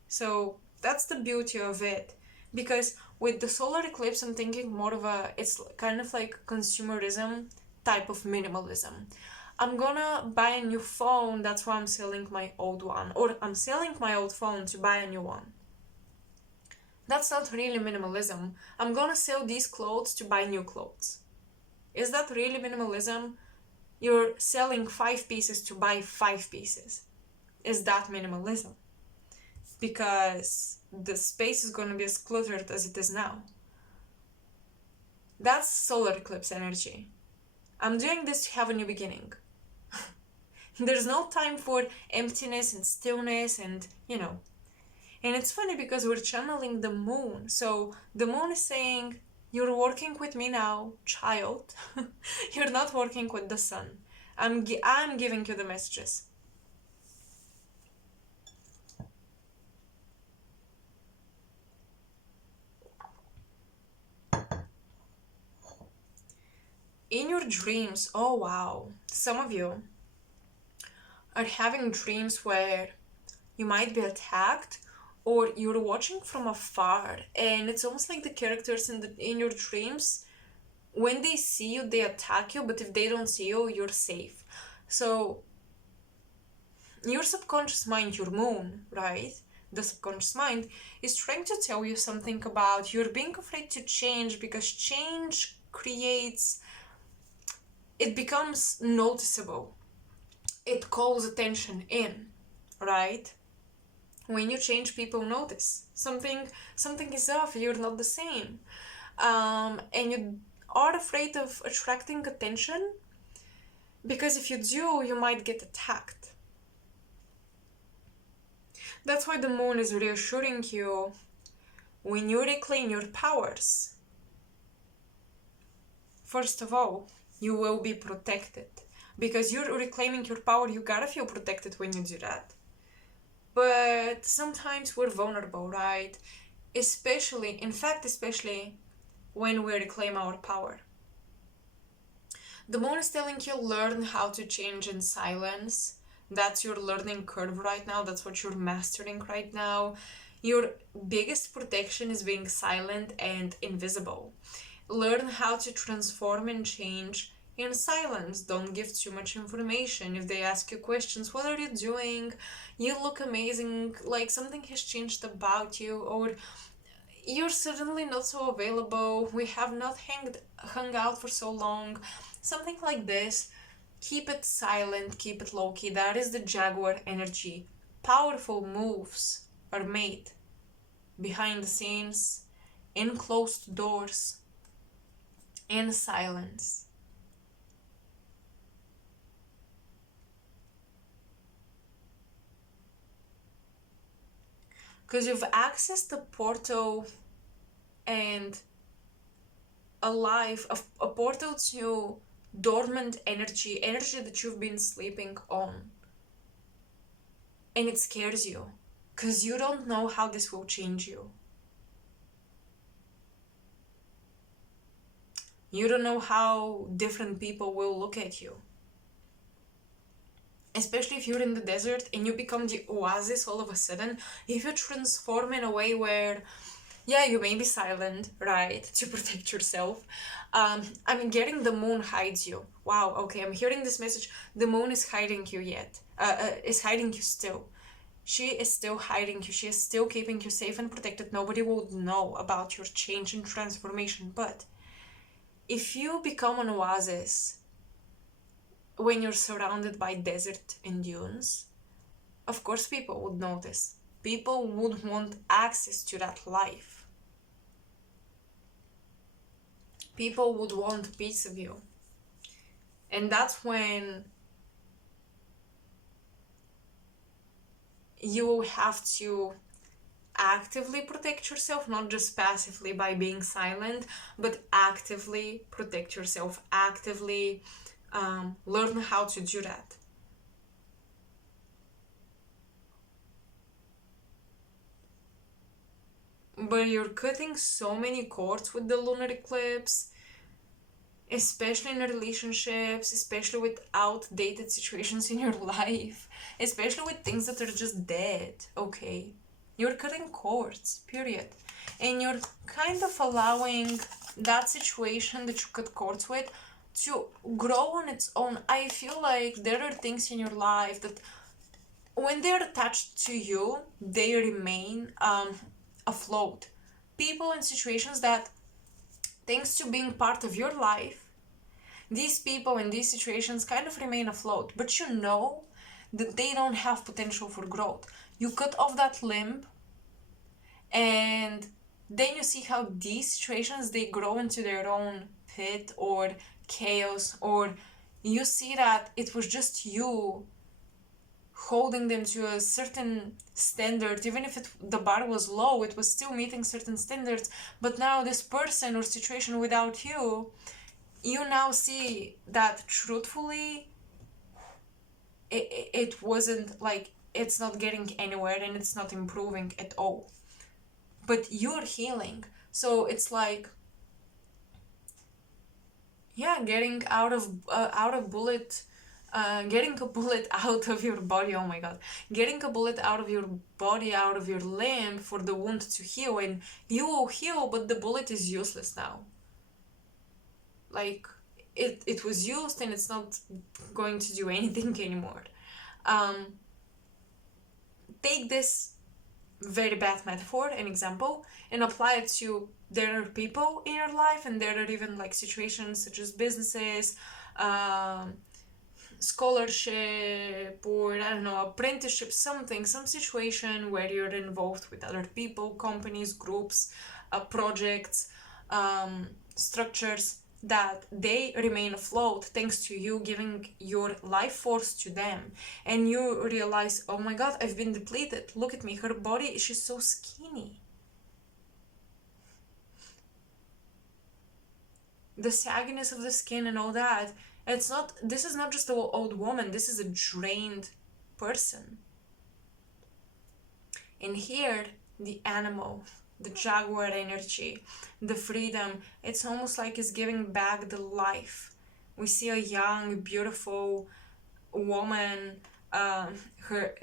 So that's the beauty of it. Because with the solar eclipse, I'm thinking more of it's kind of like consumerism type of minimalism. I'm gonna buy a new phone, that's why I'm selling my old one. Or I'm selling my old phone to buy a new one. That's not really minimalism. I'm gonna sell these clothes to buy new clothes. Is that really minimalism? You're selling 5 pieces to buy 5 pieces. Is that minimalism? Because the space is going to be as cluttered as it is now. That's solar eclipse energy. I'm doing this to have a new beginning. There's no time for emptiness and stillness and, And it's funny because we're channeling the moon. So the moon is saying, you're working with me now, child. You're not working with the sun. I'm giving you the messages. In your dreams, oh wow, some of you are having dreams where you might be attacked or you're watching from afar, and it's almost like the characters in your dreams, when they see you, they attack you, but if they don't see you, you're safe. So your subconscious mind, your moon, right? The subconscious mind is trying to tell you something about you're being afraid to change because change creates, it becomes noticeable. It calls attention in, right? When you change, people notice. Something is off, you're not the same. And you are afraid of attracting attention because if you do, you might get attacked. That's why the moon is reassuring you when you reclaim your powers. First of all, you will be protected. Because you're reclaiming your power, you gotta feel protected when you do that. But sometimes we're vulnerable, right? Especially when we reclaim our power. The moon is telling you learn how to change in silence. That's your learning curve right now. That's what you're mastering right now. Your biggest protection is being silent and invisible. Learn how to transform and change in silence. Don't give too much information. If they ask you questions, what are you doing? You look amazing, like something has changed about you, or you're suddenly not so available, we have not hung out for so long, something like this. Keep it silent, keep it low-key. That is the Jaguar energy. Powerful moves are made behind the scenes, in closed doors, in silence. Because you've accessed a portal and a portal to dormant energy that you've been sleeping on. And it scares you because you don't know how this will change you. You don't know how different people will look at you. Especially if you're in the desert and you become the oasis all of a sudden, if you transform in a way where, yeah, you may be silent, right, to protect yourself. Getting the moon hides you. Wow, okay, I'm hearing this message. The moon is hiding you is hiding you still. She is still hiding you. She is still keeping you safe and protected. Nobody will know about your change and transformation. But if you become an oasis, when you're surrounded by desert and dunes, of course people would notice. People would want access to that life. People would want a piece of you. And that's when you will have to actively protect yourself, not just passively by being silent, but actively protect yourself, actively learn how to do that. but you're cutting so many cords with the lunar eclipse, especially in relationships, especially with outdated situations in your life, especially with things that are just dead, okay? You're cutting cords, period. And you're kind of allowing that situation that you cut cords with to grow on its own. I feel like there are things in your life that when they're attached to you, they remain afloat. People and situations that, thanks to being part of your life, these people and these situations kind of remain afloat, but you know that they don't have potential for growth. You cut off that limb, and then you see how these situations, they grow into their own pit or chaos, or you see that it was just you holding them to a certain standard. Even if the bar was low, it was still meeting certain standards. But now this person or situation without you, you now see that truthfully it wasn't like, it's not getting anywhere and it's not improving at all, but you're healing. So it's like, yeah, getting out of bullet, getting a bullet out of your body. Oh my god, getting a bullet out of your body, out of your limb, for the wound to heal. And you will heal, but the bullet is useless now. Like, it was used and it's not going to do anything anymore. Take this very bad metaphor, an example, and apply it to, there are people in your life, and there are even like situations such as businesses, scholarship, or I don't know, apprenticeship, something, some situation where you're involved with other people, companies, groups, projects, structures, that they remain afloat thanks to you giving your life force to them. And you realize, oh my god, I've been depleted. Look at me, her body, she's so skinny. The sagginess of the skin and all that, this is not just an old woman, this is a drained person. And here, the animal, the jaguar energy, the freedom, it's almost like it's giving back the life. We see a young, beautiful woman, her,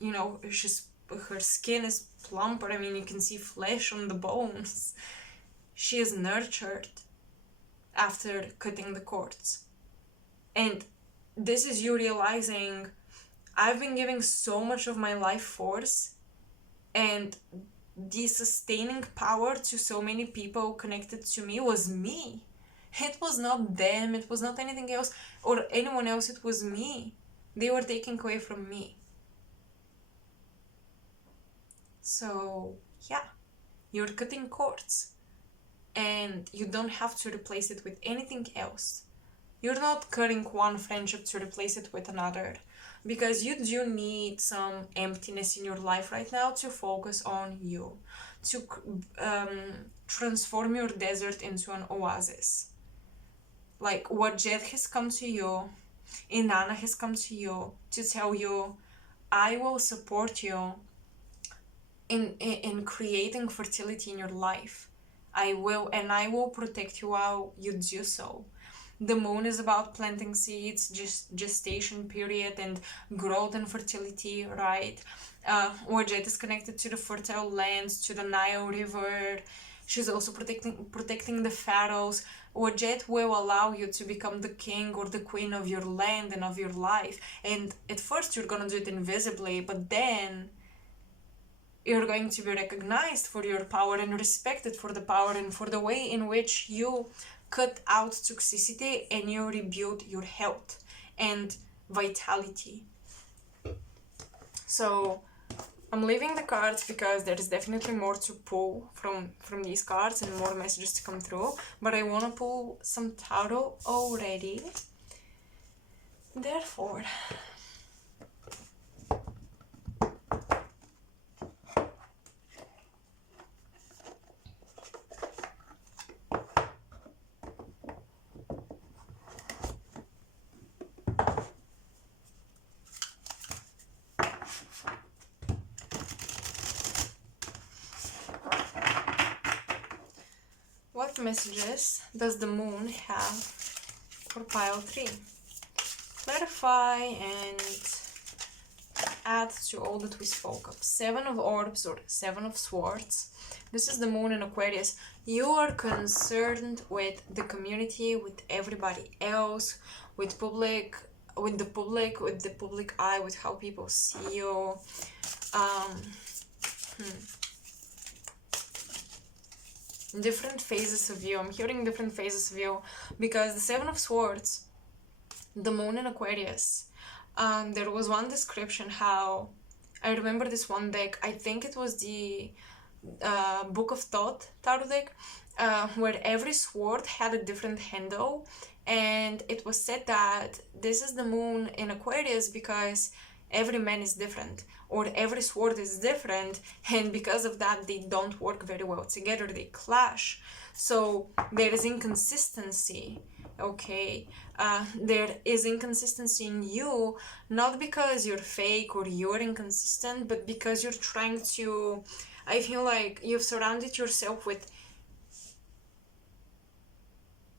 her skin is plumper. I mean, you can see flesh on the bones. She is nurtured after cutting the cords. And this is you realizing, I've been giving so much of my life force and the sustaining power to so many people connected to me was me. It was not them, it was not anything else or anyone else, it was me. They were taking away from me. So yeah, you're cutting cords and you don't have to replace it with anything else. You're not cutting one friendship to replace it with another, because you do need some emptiness in your life right now to focus on you, to transform your desert into an oasis. Like what Jed has come to you, Inanna has come to you to tell you, I will support you in creating fertility in your life. I will protect you while you do so. The moon is about planting seeds, gestation period, and growth and fertility, right? Jet is connected to the fertile lands, to the Nile River. She's also protecting the pharaohs. Jet will allow you to become the king or the queen of your land and of your life. And at first you're gonna do it invisibly, but then you're going to be recognized for your power and respected for the power and for the way in which you cut out toxicity and you rebuild your health and vitality. So I'm leaving the cards because there is definitely more to pull from these cards and more messages to come through, but I want to pull some tarot already. Therefore, what messages does the moon have for pile 3? Clarify and add to all that we spoke of. 7 of orbs or 7 of swords. This is the moon in Aquarius. You are concerned with the community, with everybody else, with the public eye, with how people see you. Different phases of you. I'm hearing different phases of you because the 7 of swords, the moon in Aquarius, there was one description how I remember this one deck. I think it was the Book of Thought tarot deck, where every sword had a different handle, and it was said that this is the moon in Aquarius because every man is different, or every sword is different, and because of that they don't work very well together, they clash. So there is inconsistency. Okay, there is inconsistency in you, not because you're fake or you're inconsistent, but because you're trying to, I feel like you've surrounded yourself with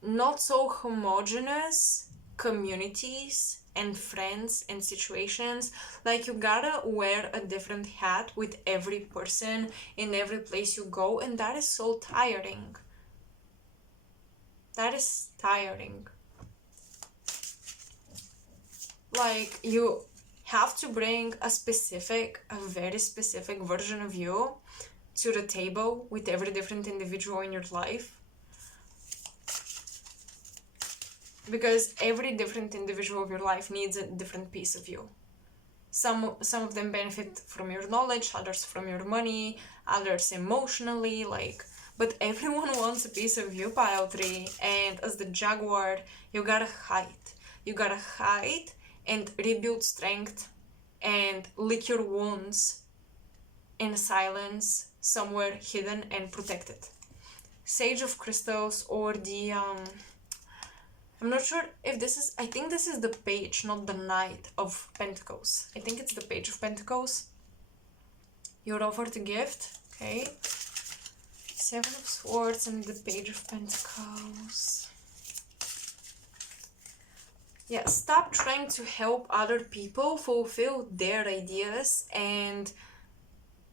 not so homogeneous communities and friends and situations. Like you gotta wear a different hat with every person in every place you go, and that is so tiring. That is tiring. Like you have to bring a very specific version of you to the table with every different individual in your life, because every different individual of your life needs a different piece of you. Some of them benefit from your knowledge, others from your money, others emotionally, but everyone wants a piece of you, pile 3. And as the Jaguar, you gotta hide. You gotta hide and rebuild strength and lick your wounds in silence, somewhere hidden and protected. Sage of Crystals, or the I'm not sure if this is, I think this is the Page, not the Knight of Pentacles. I think it's the Page of Pentacles. You're offered a gift, okay? 7 of Swords and the Page of Pentacles. Yeah, stop trying to help other people fulfill their ideas and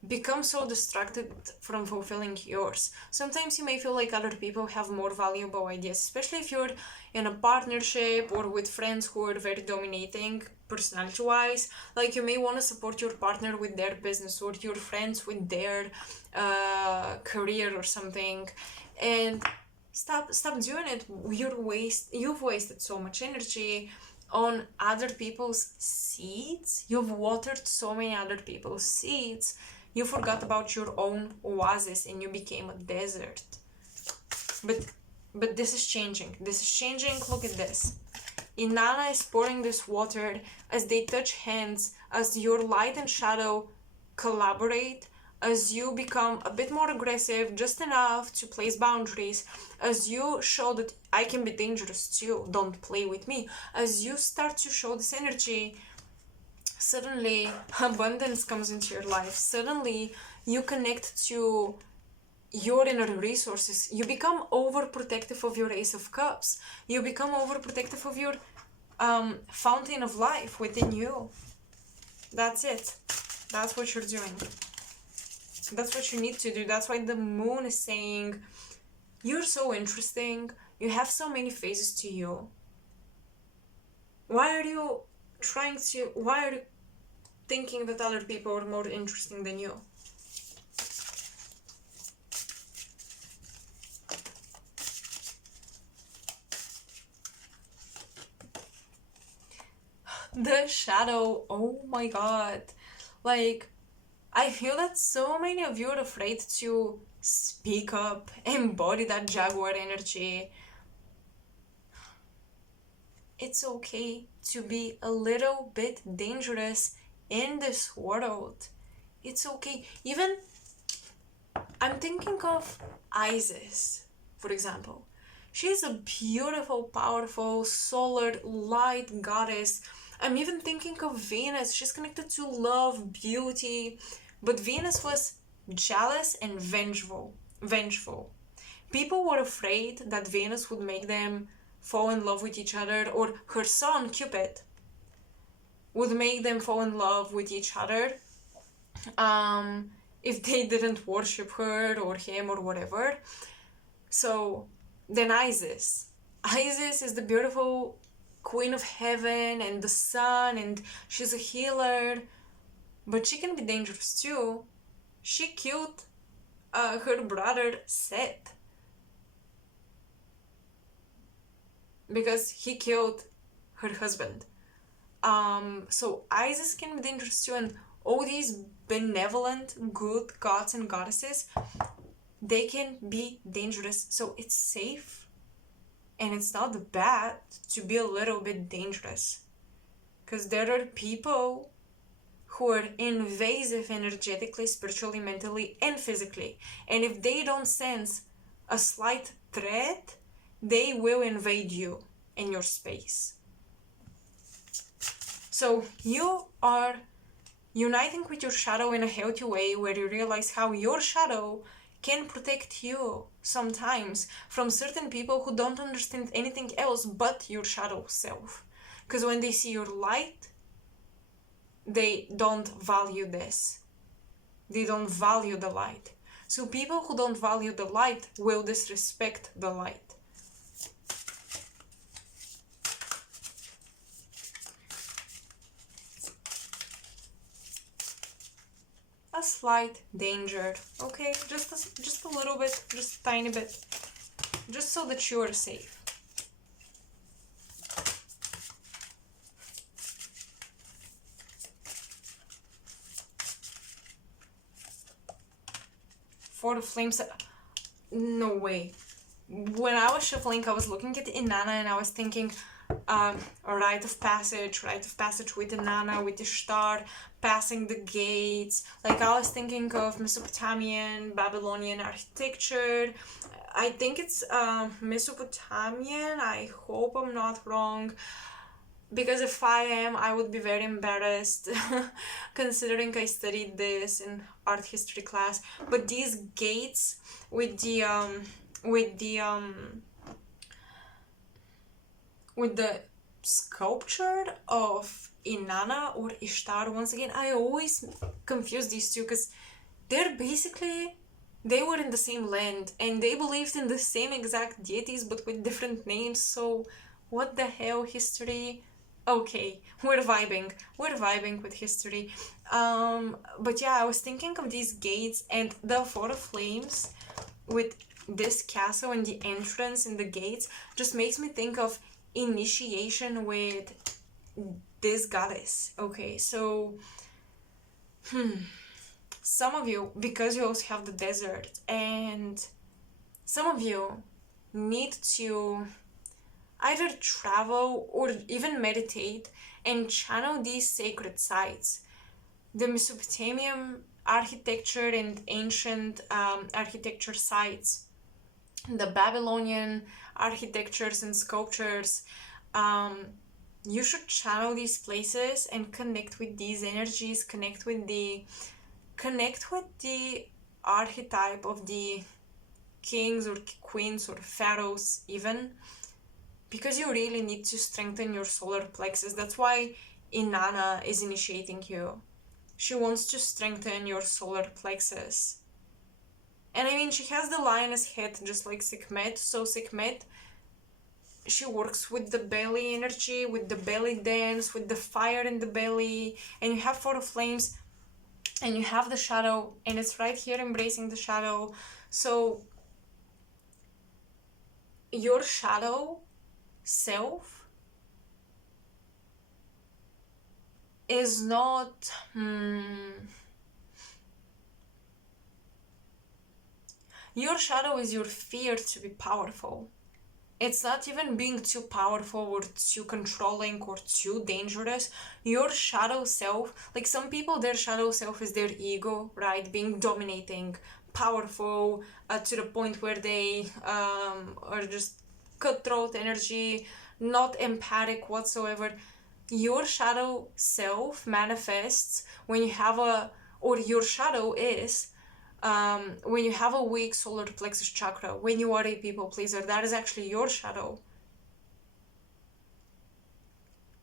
become so distracted from fulfilling yours. Sometimes you may feel like other people have more valuable ideas, especially if you're in a partnership or with friends who are very dominating personality-wise. Like you may want to support your partner with their business or your friends with their career or something, and stop doing it. You've wasted so much energy on other people's seeds. You've watered so many other people's seeds. You forgot about your own oasis and you became a desert. But this is changing. This is changing. Look at this. Inanna is pouring this water as they touch hands, as your light and shadow collaborate, as you become a bit more aggressive, just enough to place boundaries, as you show that I can be dangerous too, don't play with me. As you start to show this energy, suddenly abundance comes into your life. Suddenly you connect to your inner resources. You become overprotective of your Ace of Cups. You become overprotective of your fountain of life within you. That's it. That's what you're doing. That's what you need to do. That's why the moon is saying, you're so interesting. You have so many phases to you. Why are you thinking that other people are more interesting than you? The shadow, oh my god. Like, I feel that so many of you are afraid to speak up, embody that Jaguar energy. It's okay to be a little bit dangerous in this world. It's okay. Even, I'm thinking of Isis, for example. She's a beautiful, powerful, solar light goddess. I'm even thinking of Venus. She's connected to love, beauty. But Venus was jealous and vengeful. People were afraid that Venus would make them fall in love with each other, or her son, Cupid, would make them fall in love with each other if they didn't worship her or him or whatever. So then Isis is the beautiful queen of heaven and the sun, and she's a healer, but she can be dangerous too. She killed her brother Seth because he killed her husband. So Isis can be dangerous too, and all these benevolent, good gods and goddesses, they can be dangerous. So it's safe, and it's not bad to be a little bit dangerous, because there are people who are invasive energetically, spiritually, mentally, and physically, and if they don't sense a slight threat, they will invade you and your space. So you are uniting with your shadow in a healthy way, where you realize how your shadow can protect you sometimes from certain people who don't understand anything else but your shadow self. Because when they see your light, they don't value this. They don't value the light. So people who don't value the light will disrespect the light. A slight danger, okay? Just a little bit, just a tiny bit. Just so that you are safe. For the flames, no way. When I was shuffling, I was looking at Inanna and I was thinking, a rite of passage with Inanna, with the star, passing the gates. Like, I was thinking of Mesopotamian, Babylonian architecture. I think it's Mesopotamian. I hope I'm not wrong, because if I am, I would be very embarrassed considering I studied this in art history class. But these gates with the sculpture of Inanna or Ishtar, once again, I always confuse these two, because they were in the same land and they believed in the same exact deities but with different names. So what the hell, history? Okay, we're vibing with history. But yeah, I was thinking of these gates and the Four of Flames with this castle and the entrance and the gates just makes me think of initiation with this goddess. Okay, so some of you, because you also have the desert, and some of you need to either travel or even meditate and channel these sacred sites. The Mesopotamian architecture and ancient architecture sites, the Babylonian architectures and sculptures, you should channel these places and connect with these energies, connect with the archetype of the kings or queens or pharaohs even, because you really need to strengthen your solar plexus. That's why Inanna is initiating you. She wants to strengthen your solar plexus. And I mean, she has the lioness head just like Sekhmet. So Sekhmet, she works with the belly energy, with the belly dance, with the fire in the belly. And you have Four of Flames, and you have the shadow, and it's right here embracing the shadow. So your shadow self is not your shadow is your fear to be powerful. It's not even being too powerful or too controlling or too dangerous. Your shadow self, like some people, their shadow self is their ego, right? Being dominating, powerful, to the point where they are just cutthroat energy, not empathic whatsoever. Your shadow self manifests when you have or your shadow is when you have a weak solar plexus chakra, when you are a people pleaser, that is actually your shadow.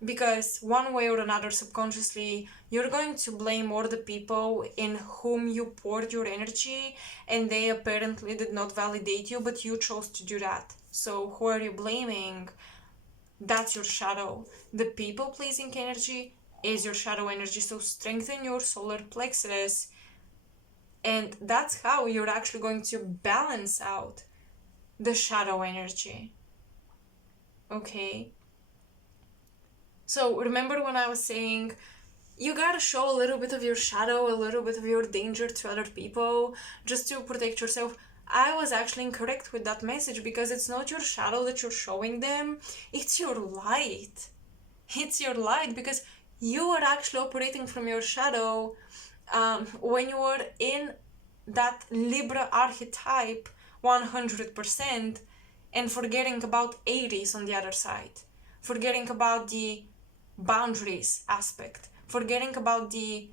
Because one way or another, subconsciously, you're going to blame all the people in whom you poured your energy, and they apparently did not validate you, but you chose to do that. So who are you blaming? That's your shadow. The people pleasing energy is your shadow energy. So strengthen your solar plexus, and that's how you're actually going to balance out the shadow energy. Okay? So remember when I was saying you gotta show a little bit of your shadow, a little bit of your danger to other people just to protect yourself? I was actually incorrect with that message, because it's not your shadow that you're showing them, it's your light. It's your light, because you are actually operating from your shadow when you are in that Libra archetype 100%, and forgetting about Aries on the other side, forgetting about the boundaries aspect, forgetting about the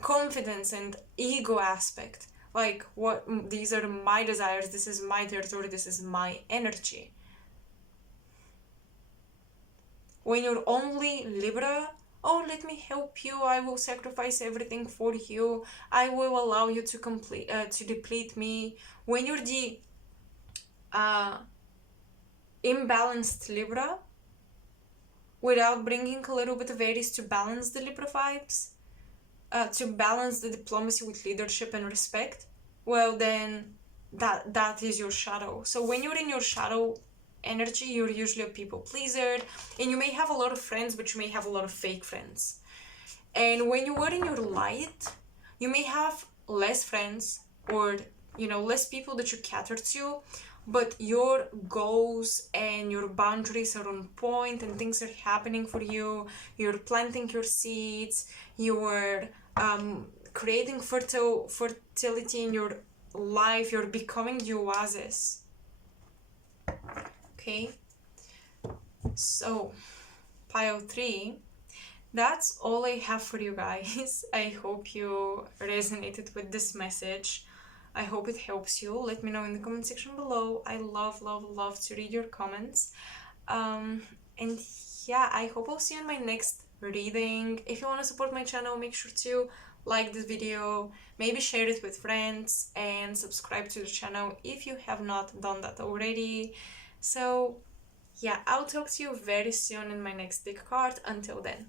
confidence and ego aspect. Like, what, these are my desires, this is my territory, this is my energy. When you're only Libra, oh, let me help you, I will sacrifice everything for you, I will allow you to to deplete me. When you're the imbalanced Libra, without bringing a little bit of Aries to balance the Libra vibes, to balance the diplomacy with leadership and respect, well, then that is your shadow. So when you're in your shadow energy, you're usually a people pleaser, and you may have a lot of friends, but you may have a lot of fake friends. And when you are in your light, you may have less friends, or less people that you cater to, but your goals and your boundaries are on point, and things are happening for you. You're planting your seeds, you're creating fertility in your life, you're becoming the oasis. Okay, so pile 3, that's all I have for you guys. I hope you resonated with this message. I hope it helps you. Let me know in the comment section below. I love to read your comments. And yeah, I hope I'll see you in my next reading. If you want to support my channel, make sure to like this video, maybe share it with friends, and subscribe to the channel if you have not done that already. So yeah, I'll talk to you very soon in my next big card. Until then.